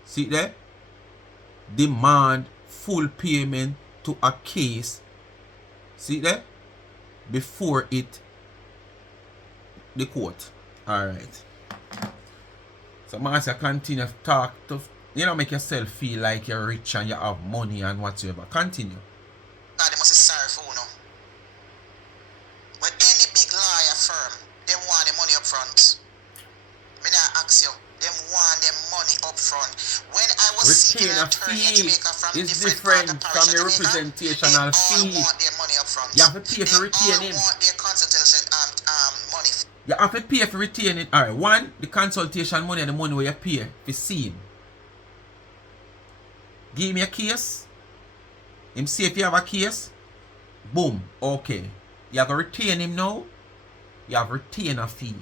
see there, demand full payment to a case, see there, before it the court. Alright. So Master continue to talk to, you know, make yourself feel like you're rich and you have money and whatsoever. Continue. God, they must be sorry for you. When any big lawyer firm, they want the money up front. Me not ask you, them want them money up front. When I was seeking an attorney in Jamaica from different from your representational fee. They all want their money up front. You have to pay for retaining. They all want their consultation money. You have to pay for retaining. Alright, one, the consultation money and the money where you pay for seeing. Give me a case. Him say if you have a case, boom, okay. You have to retain him now. You have retainer fee.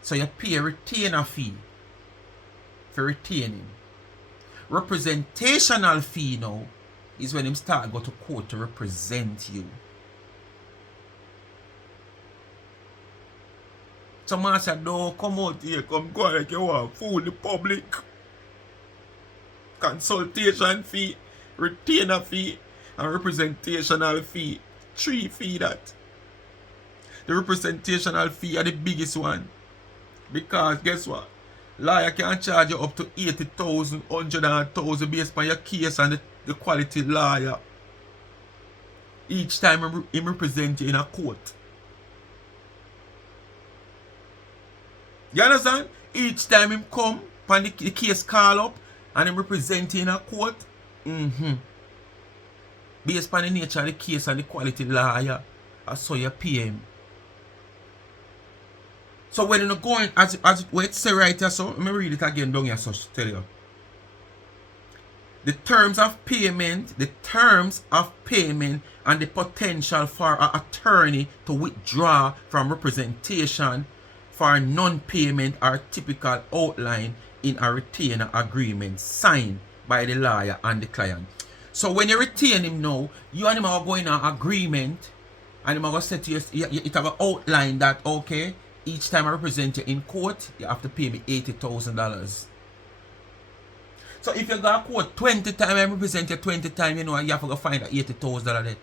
So you pay a retainer fee for retaining. Representational fee now is when him start go to court to represent you. So man said, don't come out here, come go like you want to fool the public. Consultation fee, retainer fee, and representational fee. 3 fee that. The representational fee are the biggest one. Because guess what? Lawyer can charge you up to 80,000, 100,000 based on your case and the quality lawyer. Each time he represent you in a court. You understand? Each time him come and the case call up and him represent you in a court. Based on the nature of the case and the quality lawyer, that's how you pay him. So when you're going, as what it say right here, so let me read it again down here, so tell you. The terms of payment and the potential for an attorney to withdraw from representation for non-payment are typical outline in a retainer agreement signed by the lawyer and the client. So when you retain him now, you and him are going on agreement and him are going to say to you, it have an outline that, okay, each time I represent you in court, you have to pay me $80,000. So if you go to court 20 times, I represent you 20 times, you know, you have to go find that $80,000 there.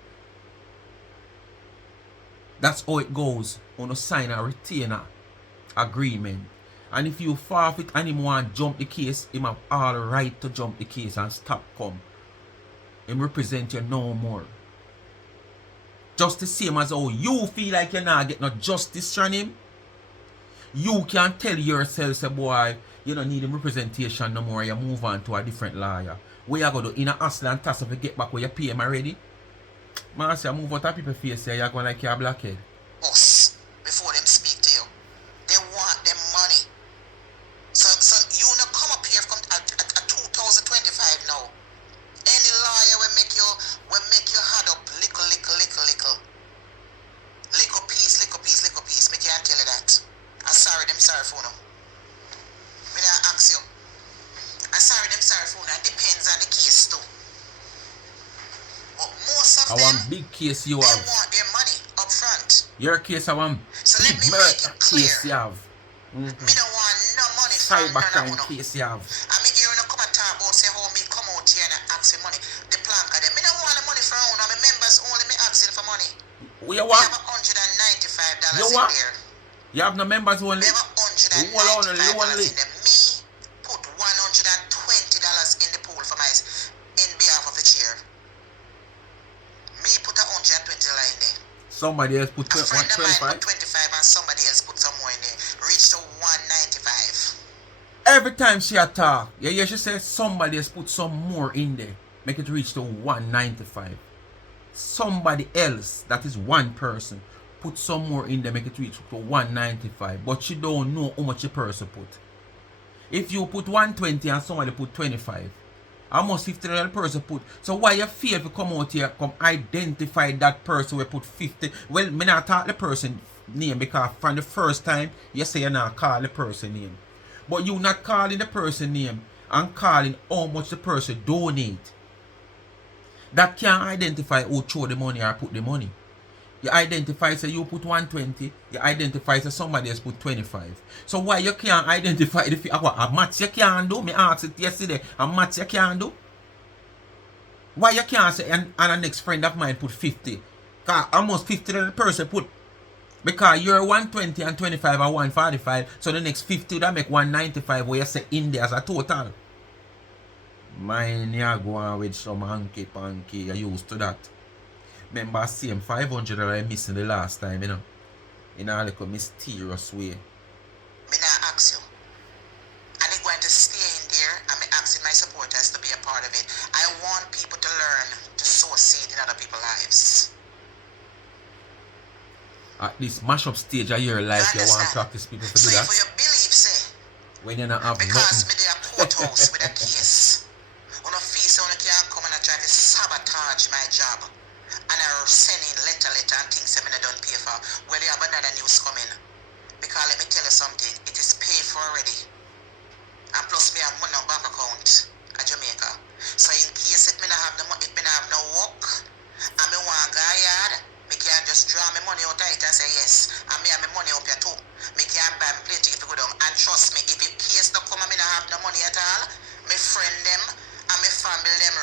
That's how it goes. On a sign a retainer agreement. And if you forfeit and him want to jump the case, him have all the right to jump the case and stop come. Him represent you no more. Just the same as how you feel like you're not getting no justice from him. You can tell yourself, say, boy, you don't need him representation no more. You move on to a different lawyer. Where you go to in a hustle and tussle to get back where you pay him already? Man, say, move out of people's face, say, you're going like you're a blackhead. Us, before them speak to you, they want them money. So you not come up here come at 2025 now. Any lawyer will make you add up little piece. Me can't tell you that. I'm sorry, them sorry for no. Me not ask you. I'm sorry, them sorry for no. It depends on the case too. But most of them, one big case you they have. want their money up front. Your case, I want So big let me murder make it clear. case you have. Me don't want no money from Cybercrime none of you. case you have. I mean, you don't come and talk about say how me come out here and ask for money. The Planka them. Me don't want the money from you. My members only me asking for money. You We what? have $195 You in what? there. You have no members only? We have $195 in there. Me put $120 in the pool for my in behalf of the chair. Me put $120 in there. Somebody else put A friend of mine 125? put 25 and somebody else put some more in there. Reached to 195. Every time she attack, yeah, she says somebody else put some more in there. Make it reach to 195. Somebody else, that is one person, put some more in there, make it reach to 195. But she don't know how much a person put. If you put 120 and somebody put 25, how much $50 person put? So why you fear to come out here, come identify that person who put 50? Well, me not talk the person name because from the first time you say you're not calling the person name. But you not calling the person name and calling how much the person donate. That can't identify who throw the money or put the money. You identify say you put 120, you identify say somebody else put 25. So why you can't identify the a maths you can't do? Me asked it yesterday, a maths you can't do? Why you can't say and a next friend of mine put 50? Because almost 50 that the person put. Because you're 120 and 25 are 145, so the next 50 that make 195 where you say in there as a total. Mine you go on with some hanky panky, you used to that. Remember I see him 500 that I missing the last time, you know. In a little mysterious way. Me not ask you. And they're going to stay in there and me asking my supporters to be a part of it. I want people to learn to sow seed in other people's lives. At this mash-up stage of your life, you want to practice people to do that. So if you believe, say, when you don't have because nothing. me there a courthouse with a case, when a fee so you can't come and try to sabotage my job, and I send in letter and things that I don't pay for. Well, you have another news coming. Because let me tell you something, it is paid for already. And plus me have money on bank account at Jamaica. So in case if me not have the money, if me not have no work, and me want go yard, me can just draw my money out of it and say yes. And me have my money up here too. Me can buy my plane ticket to go down. And trust me, if the case don't come and me not have no money at all, me friend them and my family them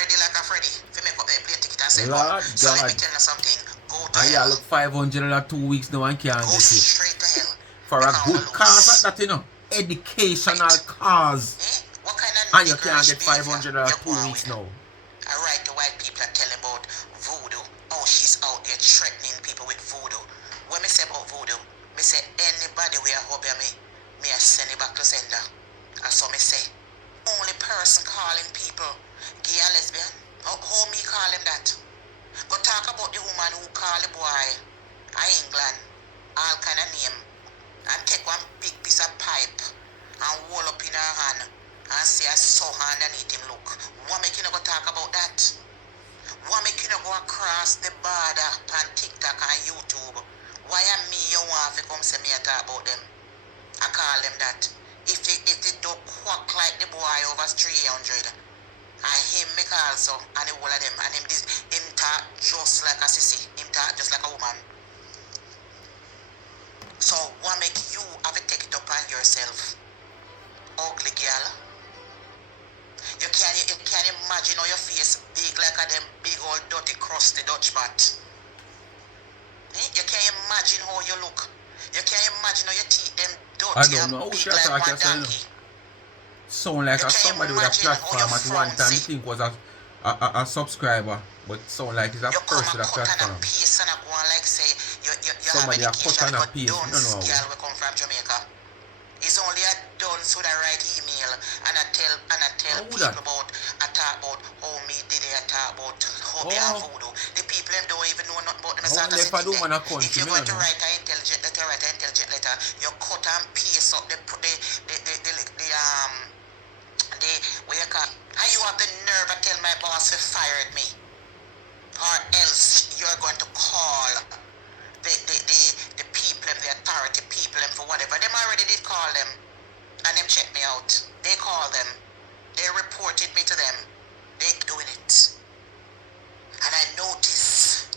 ready like a Freddy to make up their plane ticket and say, Lord so let God. me tell you something. Go to And hell. you look 500 or 2 weeks now and can't Go get it. straight to hell. For a Because good I cause lose. at that, you know. Educational cause. What kind of And you can't niggerish get 500 or behavior 2 you go weeks with? now. I write to white people and tell them about voodoo. Oh, she's out there threatening people with voodoo. When me say about voodoo, me say anybody we are hobby me I send it back to sender. And so me say, only person calling people gay and lesbian. How me call them that? Go talk about the woman who call the boy England, all kind of name, and take one big piece of pipe and roll up in her hand and say I saw her underneath him look. What make you not go talk about that? What make you not go across the border on TikTok and YouTube? Why am me you want to come say me a talk about them? I call them that. If they don't quack like the boy over 300, and him make also, and the whole of them, and him talk just like a sissy, him talk just like a woman. So what make you have to take it upon yourself? Ugly girl. You can imagine how your face big like a them big old dirty crusty Dutch pot. You can't imagine how you look. You can't imagine how your teeth them dirty and big like one donkey. Sound like somebody with a platform at one time. I think was a subscriber, but sound like it's a person with a platform. And paste and go on like say you somebody have a cut and a paste. No, girl we come from Jamaica. It's only a dunce with a right email and I tell people about how me did it, talk about how they are voodoo. The people them don't even know nothing about them. If you're going to write an intelligent letter, you cut and paste up the where you call, and you have the nerve to tell my boss who fired me, or else you're going to call the people and the authority people and for whatever. Them already did call them and them check me out. They call them. They reported me to them. They doing it. And I notice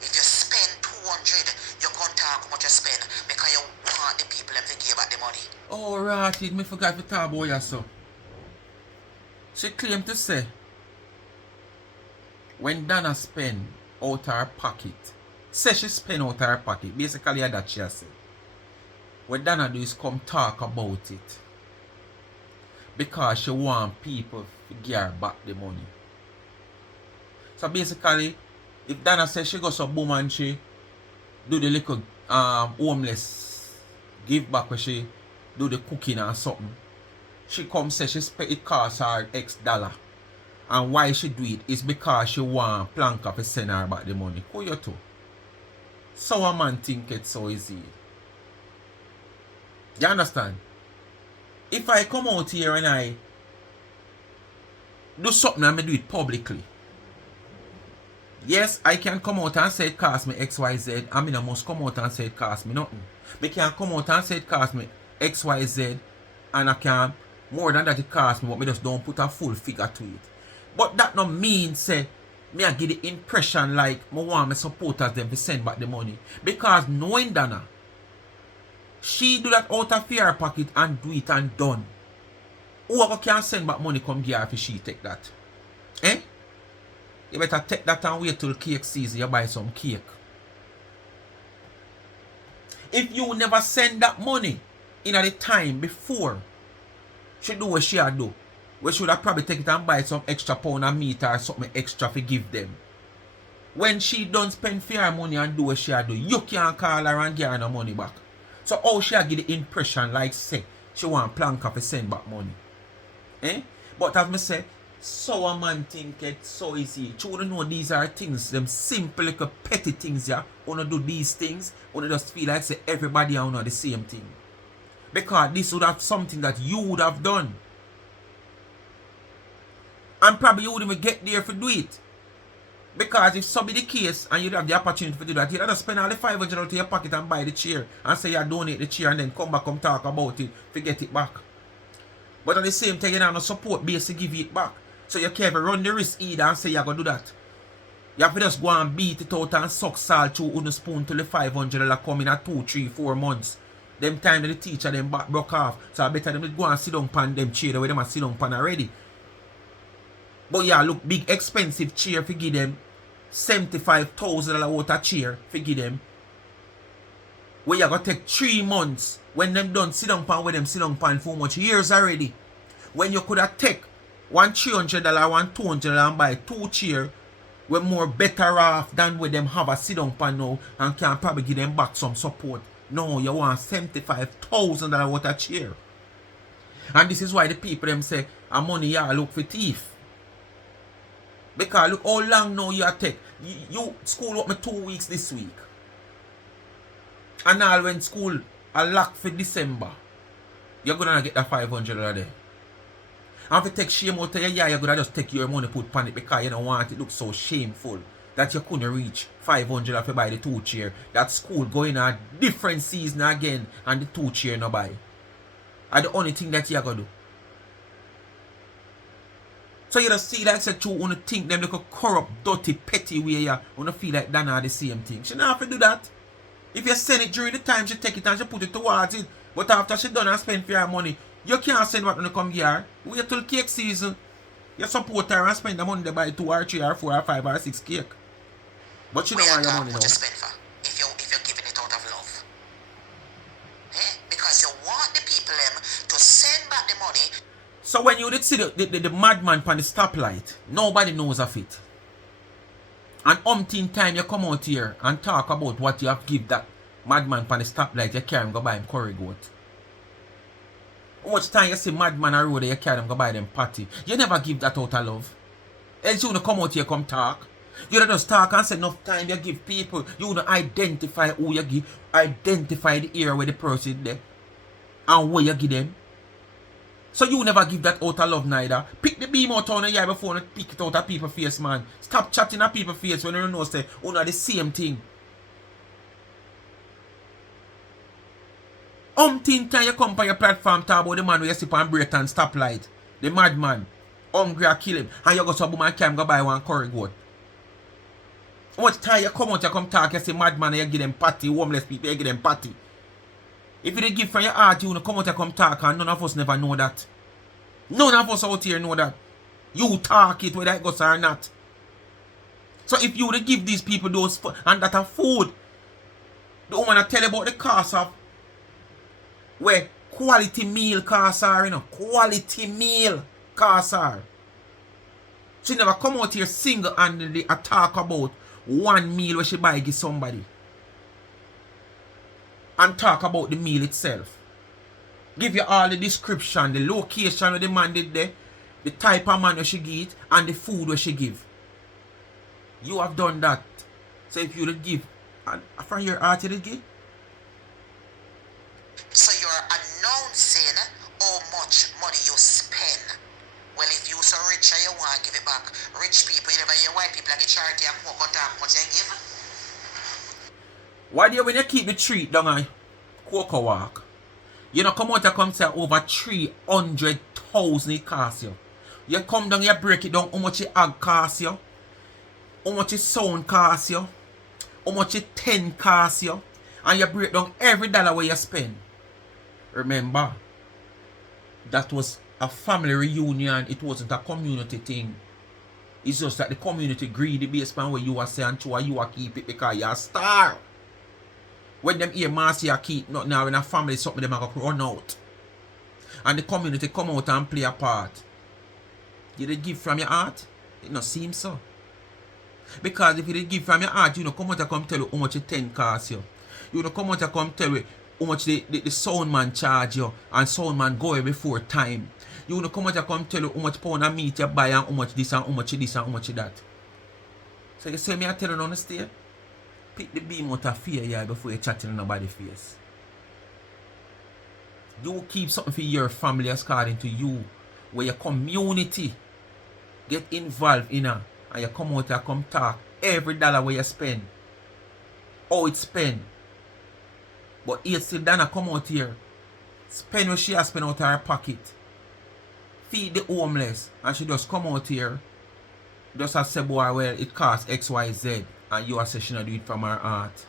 if you spend 200, you can't talk how much you spend because you want the people them to give back the money. Oh right, me forgot to talk about you so. She claimed to say when Donna spend out her pocket, say she spend out her pocket, basically that she said. What Donna do is come talk about it. Because she want people to give her back the money. So basically, if Donna says she goes to boom and she do the little homeless give back where she do the cooking or something, she come say it costs her X dollar. And why she do it is because she want Planka to send her back the money. Who you to? So a man think it's so easy. You understand? If I come out here and I do something and I do it publicly, Yes, I can come out and say it cost me XYZ. I mean, I must come out and say it cost me nothing. Me can come out and say it cost me XYZ, and I can more than that it cost me, but me just don't put a full figure to it. But that no mean say me I give the impression like me want my supporters them to send back the money. Because knowing Donna, she do that out of her pocket and do it and done. Whoever can send back money come here if she take that. Eh? You better take that and wait till cake season, you buy some cake. If you never send that money in at the time before, she do what she do. We should have probably take it and buy some extra pound of meat or something extra to give them. When she done spend fair money and do what she do, you can't call her and get her no money back. So how she give the impression like say she want Planka to send back money. Eh? But as me say, so a man think it so easy. You know these are things, them simple little petty things, yeah. Wanna do these things, wanna just feel like say everybody are the same thing. Because this would have something that you would have done. And probably you wouldn't even get there to do it. Because if so be the case and you'd have the opportunity to do that, you'd have to spend all the 500 out of your pocket and buy the chair and say you donate the chair and then come back and talk about it to get it back. But at the same time, you don't have no support base to give it back. So you can't even run the risk either and say you're going to do that. You have to just go and beat it out and suck salt through on the spoon till the $500 come in at 2, 3, 4 months. Them time that the teacher them back broke off. So I better them go and sit down pan them chair the way them are sit down pan already. But yeah, look, big expensive chair for give them $75,000 worth of chair for give them. Where you going to take 3 months when them done sit down pan with them sit down pan for much years already. When you could have take one $300, one $200 and buy 2 chairs, we're more better off than with them have a sit down pan now and can probably give them back some support. No, you want $75,000 worth of chair. And this is why the people them say, a money you look for thief. Because look how long now you take. You school up me 2 weeks this week. And all when school a lock for December, you're gonna get that $500 there. And if you take shame out of your you're gonna just take your money put on it because you don't want it look so shameful that you couldn't reach $500 to buy the 2 chair. That school going a different season again and the 2 chair no buy. And the only thing that you're gonna do. So you just see like said you wanna think them like a corrupt, dirty, petty way you wanna feel like Donna are the same thing. She don't have to do that. If you send it during the time she take it and she put it towards it. But after she done and spend for her money, you can't send what to come here. Wait till cake season. You support her and spend the money to buy 2 or 3 or 4 or 5 or 6 cake. But she don't want your money now. What you spend for if you're giving it out of love. Eh? Because you want the people to send back the money. So when you did see the madman on the stoplight, nobody knows of it. And umpteen time you come out here and talk about what you have give that madman on the stoplight, you carry him go buy him curry goat. How much time you see madman on the road you carry him go buy them patty? You never give that out of love. Else you wanna come out here come talk. You don't just talk and say enough time you give people. You wanna identify who you give, identify the area where the person there and where you give them. So you never give that out of love neither. Pick the beam out on the eye before you pick it out of people's face, man. Stop chatting at people's face when you know say you know the same thing. Umpteen time you come on your platform talk about the man where you sit on break and stoplight. The madman. Hungry or kill him. And you go to a boom and can go buy one curry goat. How much time you come out you come talk you say madman and you give them patty, homeless people you give them patty. If you give from your heart, you come out and come talk and none of us never know that. None of us out here know that. You talk it whether it goes or not. So if you would give these people those and that are food, the woman tell you about the cost of where quality meal costs are, you know. Quality meal costs are. She never come out here single-handedly and talk about one meal where she buy give somebody. And talk about the meal itself. Give you all the description, the location where the man did there, the type of man where she give, and the food where she give. You have done that. So if you did give, and from your heart you did give. So you're announcing how much money you spend. Well, if you so rich and you want to give it back, rich people, you never hear white people like a charity and walk out Why do you when you keep the treat down a Cocoa Walk? You know come out and come say over 300,000 it cost you. You come down, you break it down, how much it ag cost you, how much it sound cost you, how much it 10 cost you, and you break down every dollar where you spend. Remember, that was a family reunion, it wasn't a community thing. It's just that the community greedy based on where you are saying to you are keep it because you're a star. When them hear mass you keep not now in a family something them are going to run out. And the community come out and play a part. You did give from your heart? It not seems so. Because if you did give from your heart, you know come out and come tell you how much it 10 cost you. You know come out and come tell you how much the sound man charge you and sound man go away before time. You know come out and come tell you how much pound of meat you buy and how much this and how much this and how much that. So you say me I tell you on the stay? Pick the beam out of fear yeah, before you chatting in nobody's face. You keep something for your family according to you. Where your community get involved in her and you come out and come talk every dollar where you spend. How it spend. But here still Donna come out here. Spend what she has spent out of her pocket. Feed the homeless. And she just come out here. Just as say boy well it costs XYZ. And you are saying she not do it from her heart.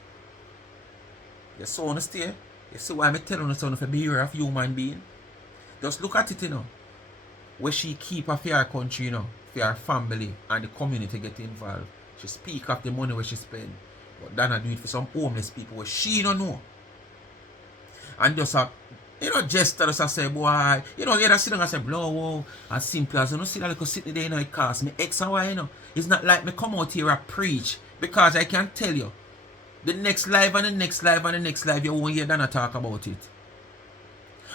You so understand? You see why I'm telling you something for behavior of human being? Just look at it, you know. Where she keep her for her country, you know, for her family and the community get involved. She speak of the money where she spend. But Donna do it for some homeless people where she don't know. And just just tell us I say, boy, you know, you sit down and say, blow, whoa, as simple as you know, see that little sitting there, you know, it costs me X and Y, you know. It's not like me come out here and preach. Because I can tell you, the next live and the next live and the next live, you won't hear Donna talk about it.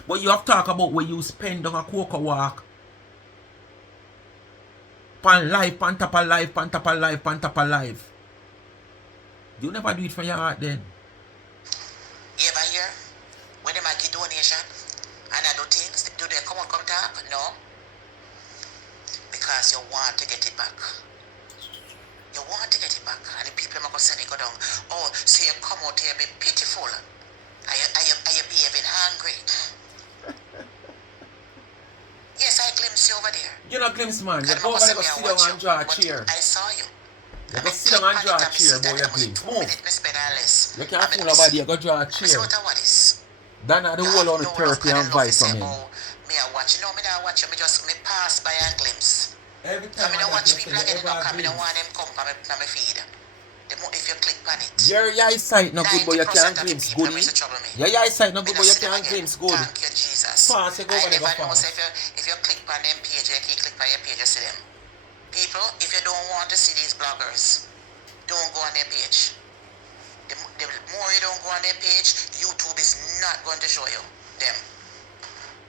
But you have to talk about where you spend on a Cocoa Walk. Pan life, pan top of life, pan top of life, pan top of life. You never do it from your heart then. You ever hear? When they might give donation and I do things, do they come talk? No. Because you want to get it back. You want to get it back. And the people are going to say they go down. Oh, so you come out here be pitiful. Are you behaving hungry? Yes, I glimpse you over there. You know glimpse man. You go over there, go sit down and draw a chair. I saw you. You go sit down and draw a chair, boy, you glimpse. Move. You can't fool nobody, you go draw a chair. Donna the whole on the therapy and vitamin. Me I watch. No, me not watch you. Me just pass by and glimpse. Every time I watch people again, I don't want them come on my feed. If you click on it. Your eyesight not good, but you can't glimpse good. Your eyesight not good, but you can't glimpse good. Thank you, Jesus. Fast, you go over there, go fast. If you click on them page, you can click on your page, you see them. People, if you don't want to see these bloggers, don't go on their page. The more you don't go on their page, YouTube is not going to show you them.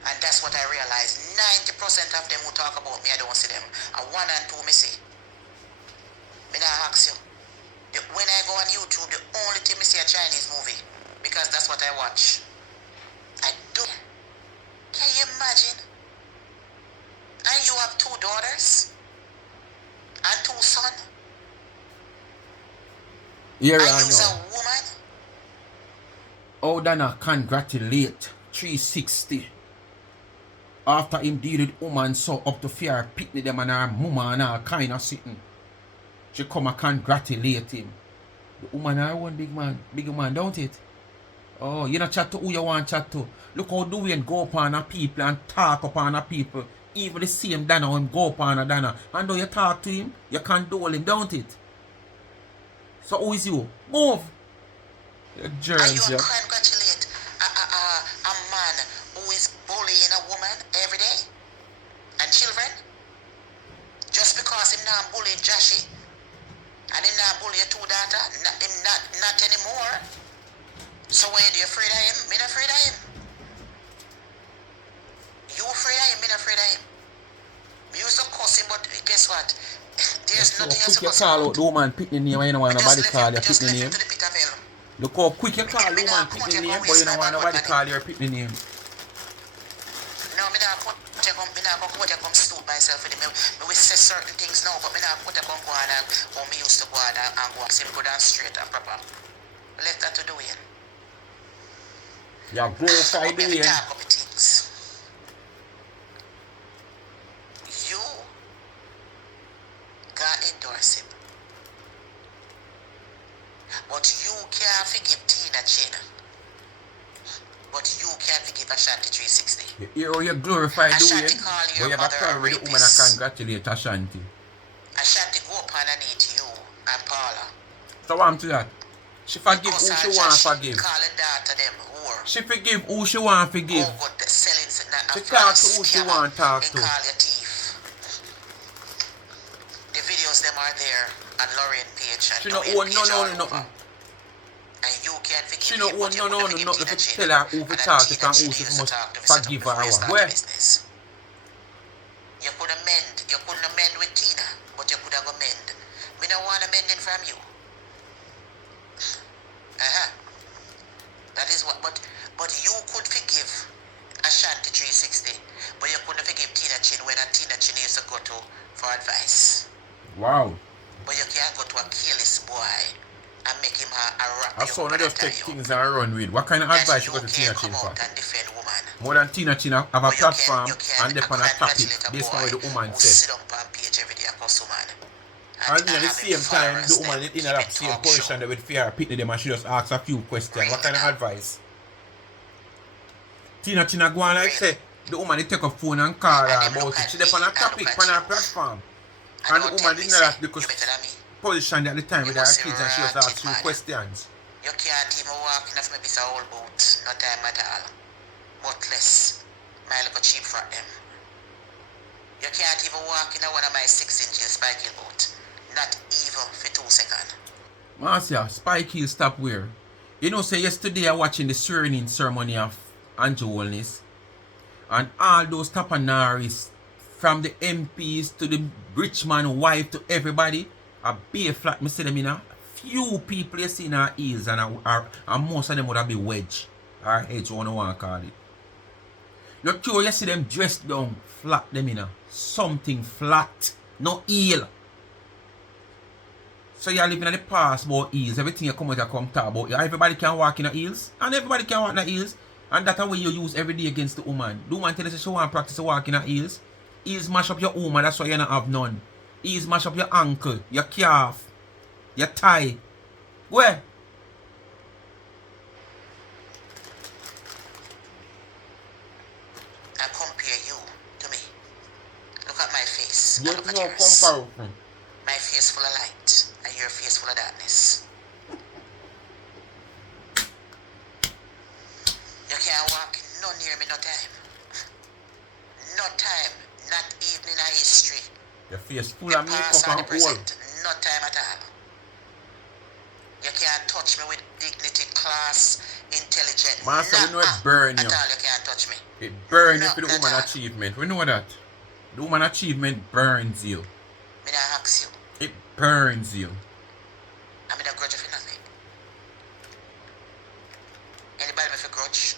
And that's what I realized. 90% of them who talk about me, I don't see them. And 1 and 2 me see. Me not ask you. When I go on YouTube, the only thing me see a Chinese movie. Because that's what I watch. I do. Can you imagine? And you have 2 daughters? And 2 sons? Here and I you's know. a woman? Oh, Donna congratulate 360. After him deal with woman so up to fear pitney them and her mama and all kind of sitting. She come and congratulate him. The woman are one big man, don't it? Oh, you not chat to who you want chat to. Look how Dwayne go upon a people and talk upon a people. Even the same Donna him go upon a Donna. And though you talk to him, you condole him, don't it? So who is you? Move! You germs, you congratulate a man who is bullying a woman every day? And children? Just because him not bully Joshy and him not bully your 2 daughters, not anymore. So why are you afraid of him? Me not afraid of him. You afraid of him? Me not afraid of him. Me used to cuss him, but guess what? There's nothing else to cuss him. Call out the woman pitney name and you don't want nobody call your pitney name. Look how quick you call the woman pitney name, but you don't want nobody call your pitney name. No, me not put you come stoop myself with him. Me will say certain things now, but me not put you come go on and how me used to go on and go and him good and straight and proper. We left that to Dwayne. Yeah, glorify But me Dwayne. talk up things. You got endorse him. But you can't forgive Tina Chin. But you can't forgive Ashanti360. You hear how you glorify Ashanti Dwayne? call But your you have a mother a problem with the woman and rapist. congratulate Ashanti. Ashanti go up underneath you and Paula. So what am to that? She forgive who she want to forgive. Call her daughter them whore. She forgive who she want to forgive. Go good selling She talk to who she want to talk to. Call your thief. The videos them are there on Lorraine page and She not Dwayne own page all nothing. over. And you can't forgive She not him, own but you couldn't nothing forgive to Tina tell her who Chin. to And talk to Tina and Chin who she used to must talk to set up forgive before her. you start Where? the business. You couldn't mend with Tina, but you could have go mend. Me don't want a mending from you. That is what, but you could forgive Ashanti360, but you couldn't forgive Tina Chin when a Tina Chin used to go to for advice. Wow. But you can't go to a careless boy and make him a rap I you saw up her and just tell take you things and run with. What kind of that advice you you got to Tina can't Chin come for? out and defend woman. More than Tina Chin have a But platform you can and they on a topic congratulate a based on boy what the woman who said. sit up on page every day and cuss woman. And at the have same him time, the followers woman them, in keep that it same talk position show. that with fear pitney them and she just asks a few questions. What kind of advice? Tina Chin go on like say, the woman they take a phone and call her And them about look it. at She me dey on a and topic look on at her you. platform. And And the don't woman tell me didn't know say, that because you better than me. position at the time You with her must kids be and she just rotted asks few mad. questions. You can't even walk enough maybe a whole boat. No time at all. But less. My little cheap for them. You can't even walk in one of my 6 inches spiky boat. Not even for 2 seconds. Marcia, Spike Hill stop where? You know, say yesterday I watching the swearing-in ceremony of Andrew Holness, and all those tapanaris, from the MPs to the rich man wife to everybody, a bare flat, me see them in a few people you see in our heels, and most of them would have been wedge, or edge, one want to call it. Not sure you see them dressed down, flat them in a something flat, no heel. So you're living in the past about heels. Everything you come out, you come talk about. Everybody can walk in the heels. And everybody can walk in the heels. And that's the way you use every day against the woman. The woman tell you she want to practice walking in the heels. Heels mash up your woman, that's why you don't have none. Heels mash up your ankle, your calf, your thigh. Where? And compare you to me. Look at my face. There's Look at no yours. comparison. My face full of light and your face full of darkness. You can't walk no near me no time. No time, not even in a history. Your face full The of past makeup or and the all. present, no time at all. You can't touch me with dignity, class, intelligence. Master, we know it burn you. At all, you can't touch me. It burns you No, for the not woman all. achievement. We know that. The woman achievement burns you. Me not ask you. It burns you. I mean, I grudge for nothing. Anybody with a grudge,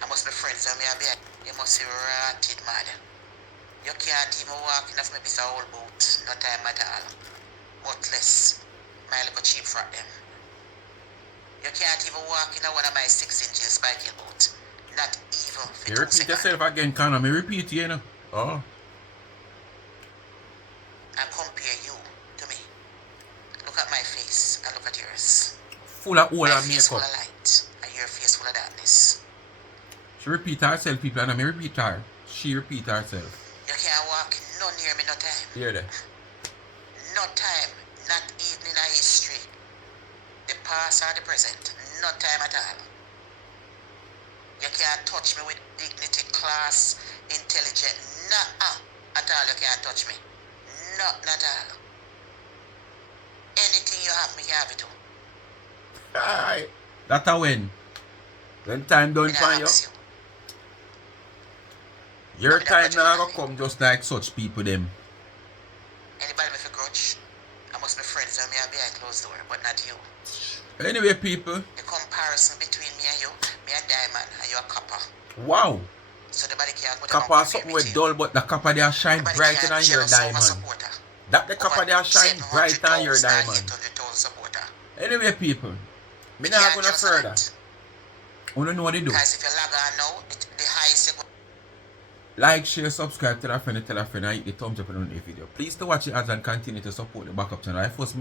I must be friends with me. You must be rotted mad. You can't even walk enough maybe a whole boat. No time at all. But less. My little cheap for them. You can't even walk in one of my 6 inches spiky boat. Not even for You 2 repeat seconds. yourself again, Connor. Me repeat you, you know. Oh. And compare you to me. Look at my face and look at yours. Full of all My and face full makeup. of light and your face full of darkness. She repeat herself, people, and I may repeat her. She repeat herself. You can't walk no near me no time. Hear that? No time, not even in a history. The past or the present, no time at all. You can't touch me with dignity, class, intelligence, nah, at all. You can't touch me. Not at all. Anything you have, me you have it too. Aye. That's a win. When time done Me for not you, ask you. your Me not time grudge now you gonna come just like such people them. Anybody with a grudge, I must be friends with me and behind closed door, but not you. Anyway, people. The comparison between me and you, me a diamond and you a copper. Wow. So nobody can go Copper is something with dull, but the copper there shine brighter than your diamond. That the copper there shine brighter than your diamond. Anyway, people, Me not going further. Add. You know what they do? Because if you log on now, the highest you go. Like, share, subscribe, tell a friend, and hit the thumbs up on the video. Please to watch it ads and continue to support the backup channel. I first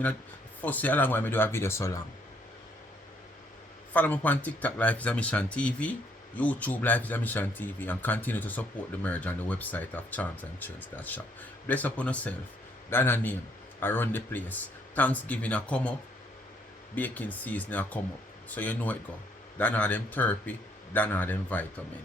see how long I do a video so long. Follow me on TikTok, Life is a Mission TV, YouTube, Life is a Mission TV, and continue to support the merge on the website of charmsandchains.shop. Bless upon yourself. Donna name, I run the place. Thanksgiving a come up, baking season a come up. So you know it go. Donna them therapy, Donna them vitamin.